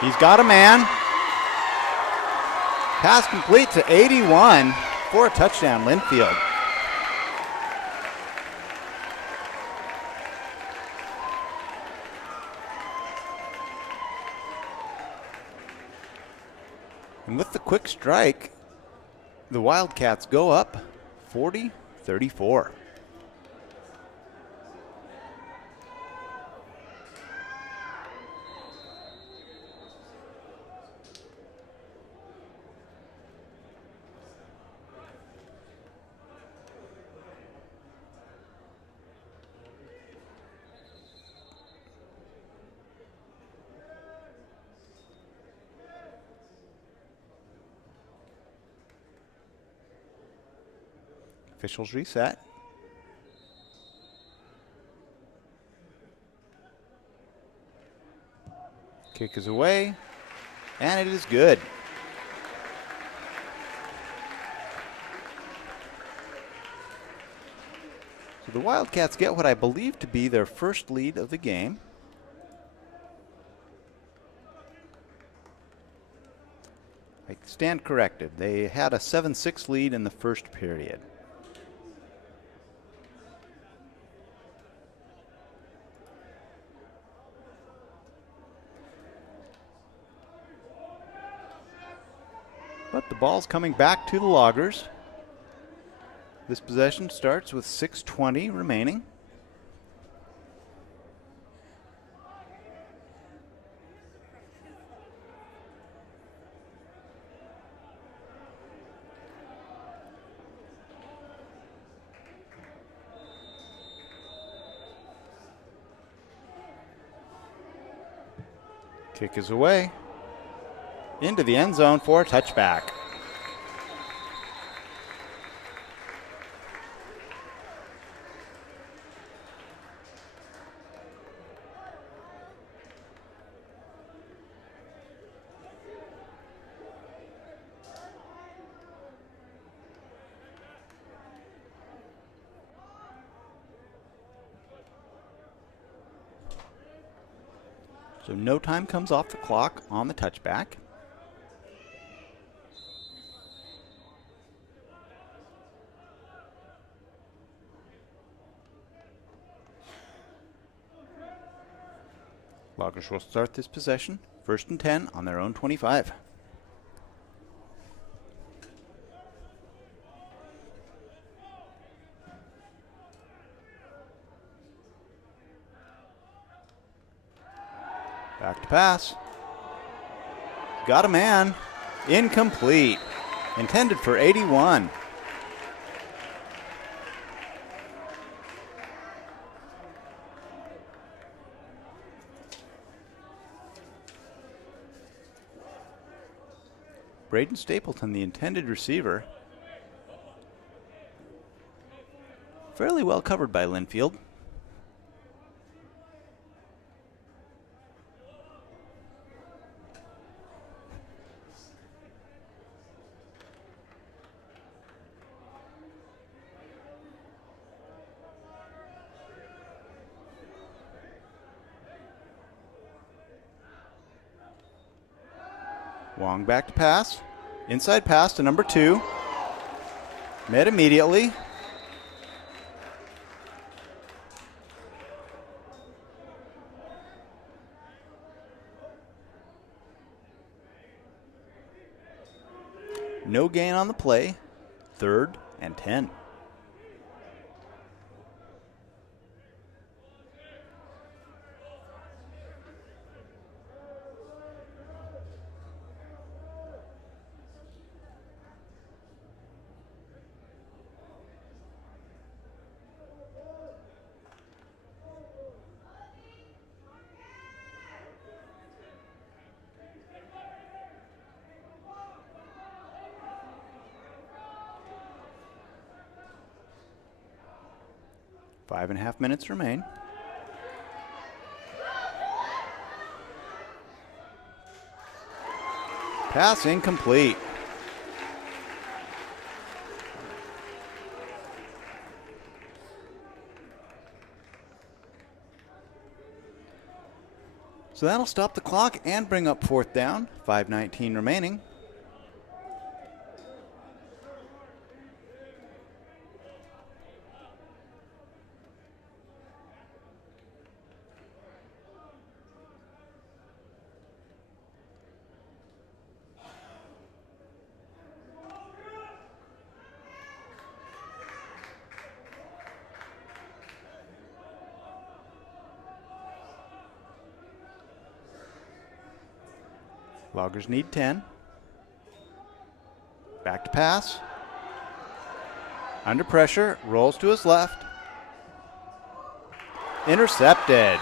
He's got a man. Pass complete to 81 for a touchdown, Linfield. And with the quick strike, the Wildcats go up 40-34. Officials reset. Kick is away, and it is good. So the Wildcats get what I believe to be their first lead of the game. I stand corrected. They had a 7-6 lead in the first period. But the ball's coming back to the Loggers. This possession starts with 6:20 remaining. Kick is away. Into the end zone for a touchback. So no time comes off the clock on the touchback. Loggers will start this possession, 1st and 10 on their own 25. Back to pass. Got a man. Incomplete. Intended for 81. Braden Stapleton, the intended receiver, Fairly well covered by Linfield. Wong back to pass. Inside pass to number 2. Met immediately. No gain on the play. 3rd and 10. Five and a half minutes remain. Pass incomplete. So that'll stop the clock and bring up 4th down. 5:19 remaining. Loggers need 10. Back to pass. Under pressure, rolls to his left. Intercepted.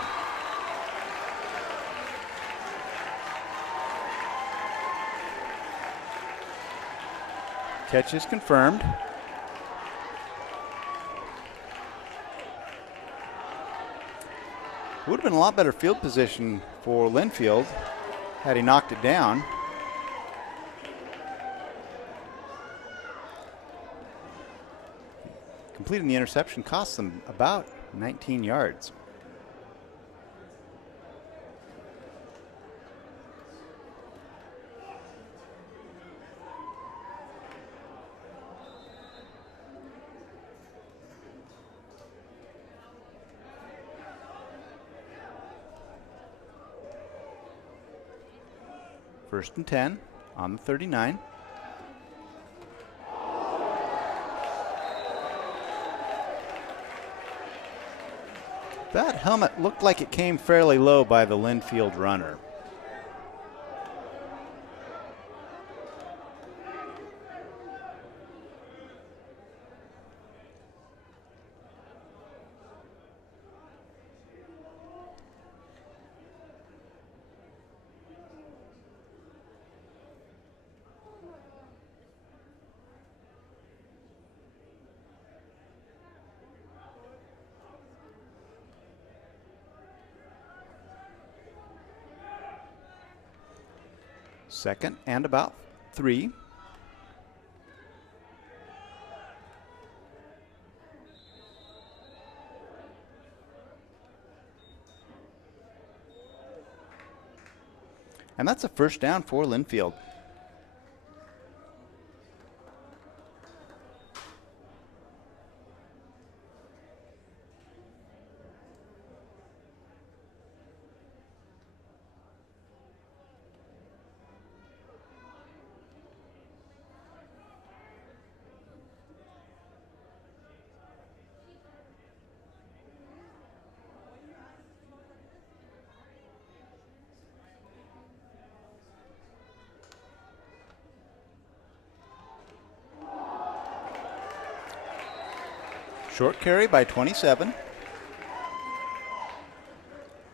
Catch is confirmed. Would have been a lot better field position for Linfield had he knocked it down. Completing the interception cost them about 19 yards. First and 10 on the 39. That helmet looked like it came fairly low by the Linfield runner. Second and about 3. And that's a first down for Linfield. Short carry by 27.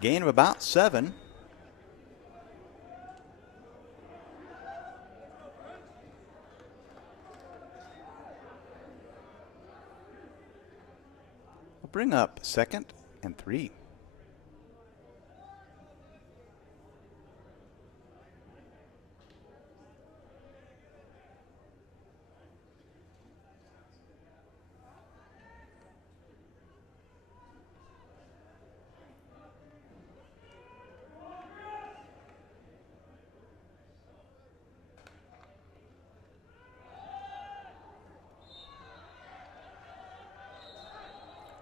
Gain of about 7. bring up 2nd and 3.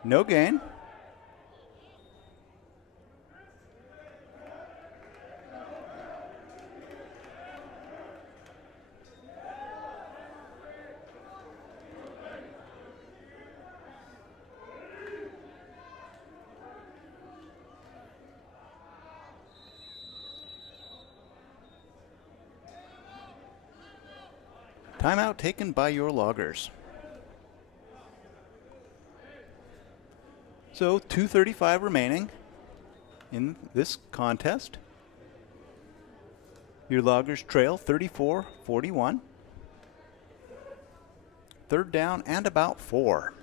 No gain. Timeout taken by your Loggers. So 2:35 remaining in this contest. Your Loggers trail 34-41. 3rd down and about 4.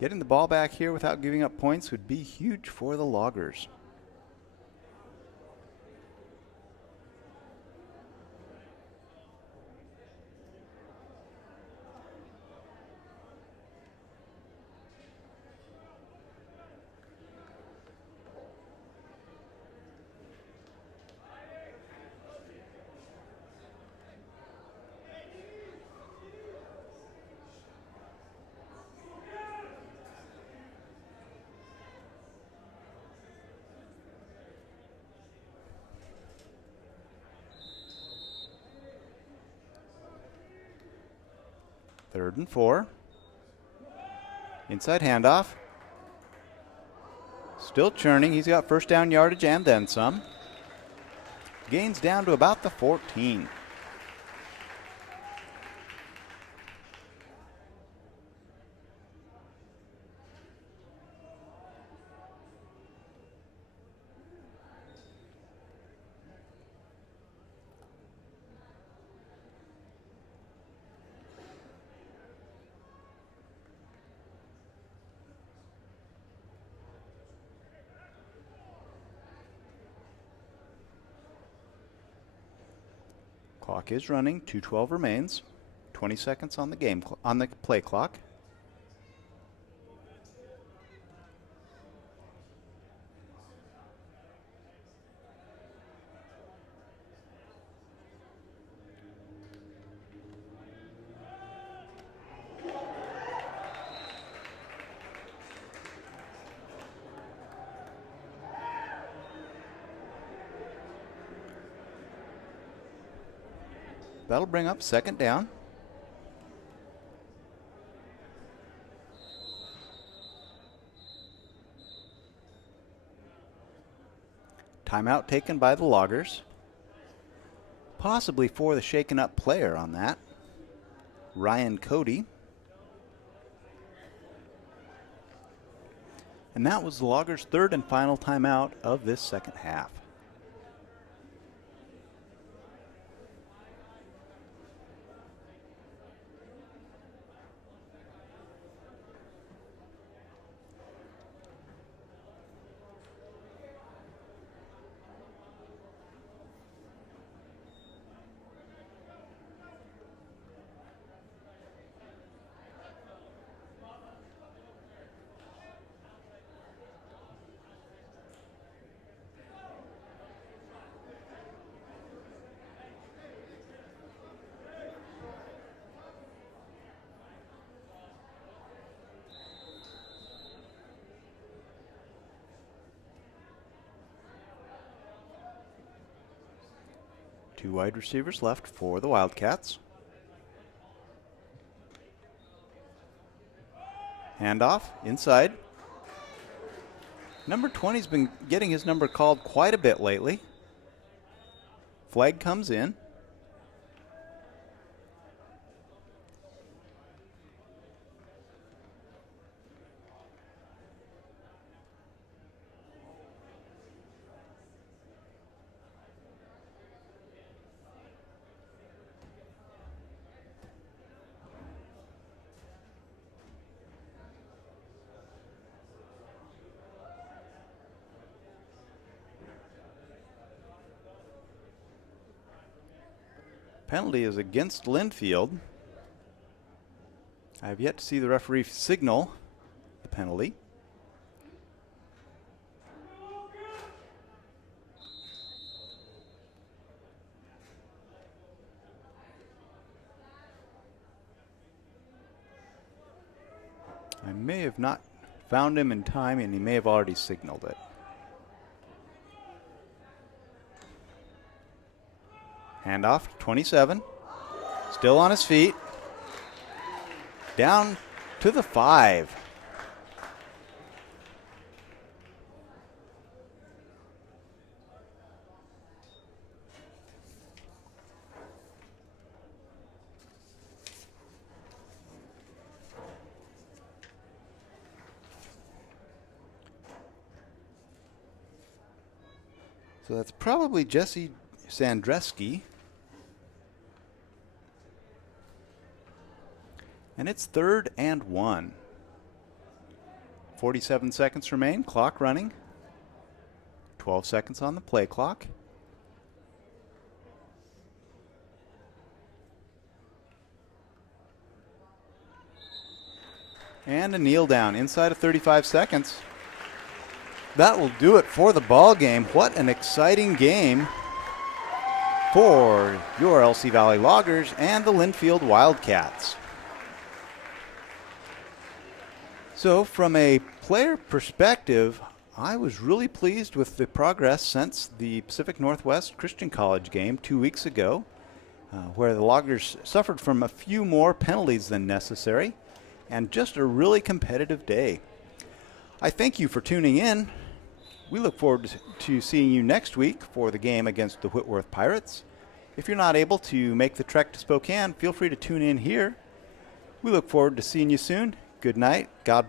Getting the ball back here without giving up points would be huge for the Loggers. Third and 4. Inside handoff. Still churning. He's got first down yardage and then some. Gains down to about the 14. Clock is running. 2:12 remains. 20 seconds on the on the play clock. That'll bring up 2nd down. Timeout taken by the Loggers. Possibly for the shaken up player on that, Ryan Cody. And that was the Loggers' 3rd and final timeout of this second half. Two wide receivers left for the Wildcats. Handoff inside. Number 20's been getting his number called quite a bit lately. Flag comes in. Penalty is against Linfield. I have yet to see the referee signal the penalty. I may have not found him in time, and he may have already signaled it. Handoff, 27. Still on his feet. Down to the 5. So that's probably Jesse Sandreski. And it's 3rd and 1. 47 seconds remain, clock running. 12 seconds on the play clock. And a kneel down inside of 35 seconds. That will do it for the ball game. What an exciting game for your LC Valley Loggers and the Linfield Wildcats. So from a player perspective, I was really pleased with the progress since the Pacific Northwest Christian College game 2 weeks ago, where the Loggers suffered from a few more penalties than necessary, and just a really competitive day. I thank you for tuning in. We look forward to seeing you next week for the game against the Whitworth Pirates. If you're not able to make the trek to Spokane, feel free to tune in here. We look forward to seeing you soon. Good night. God bless.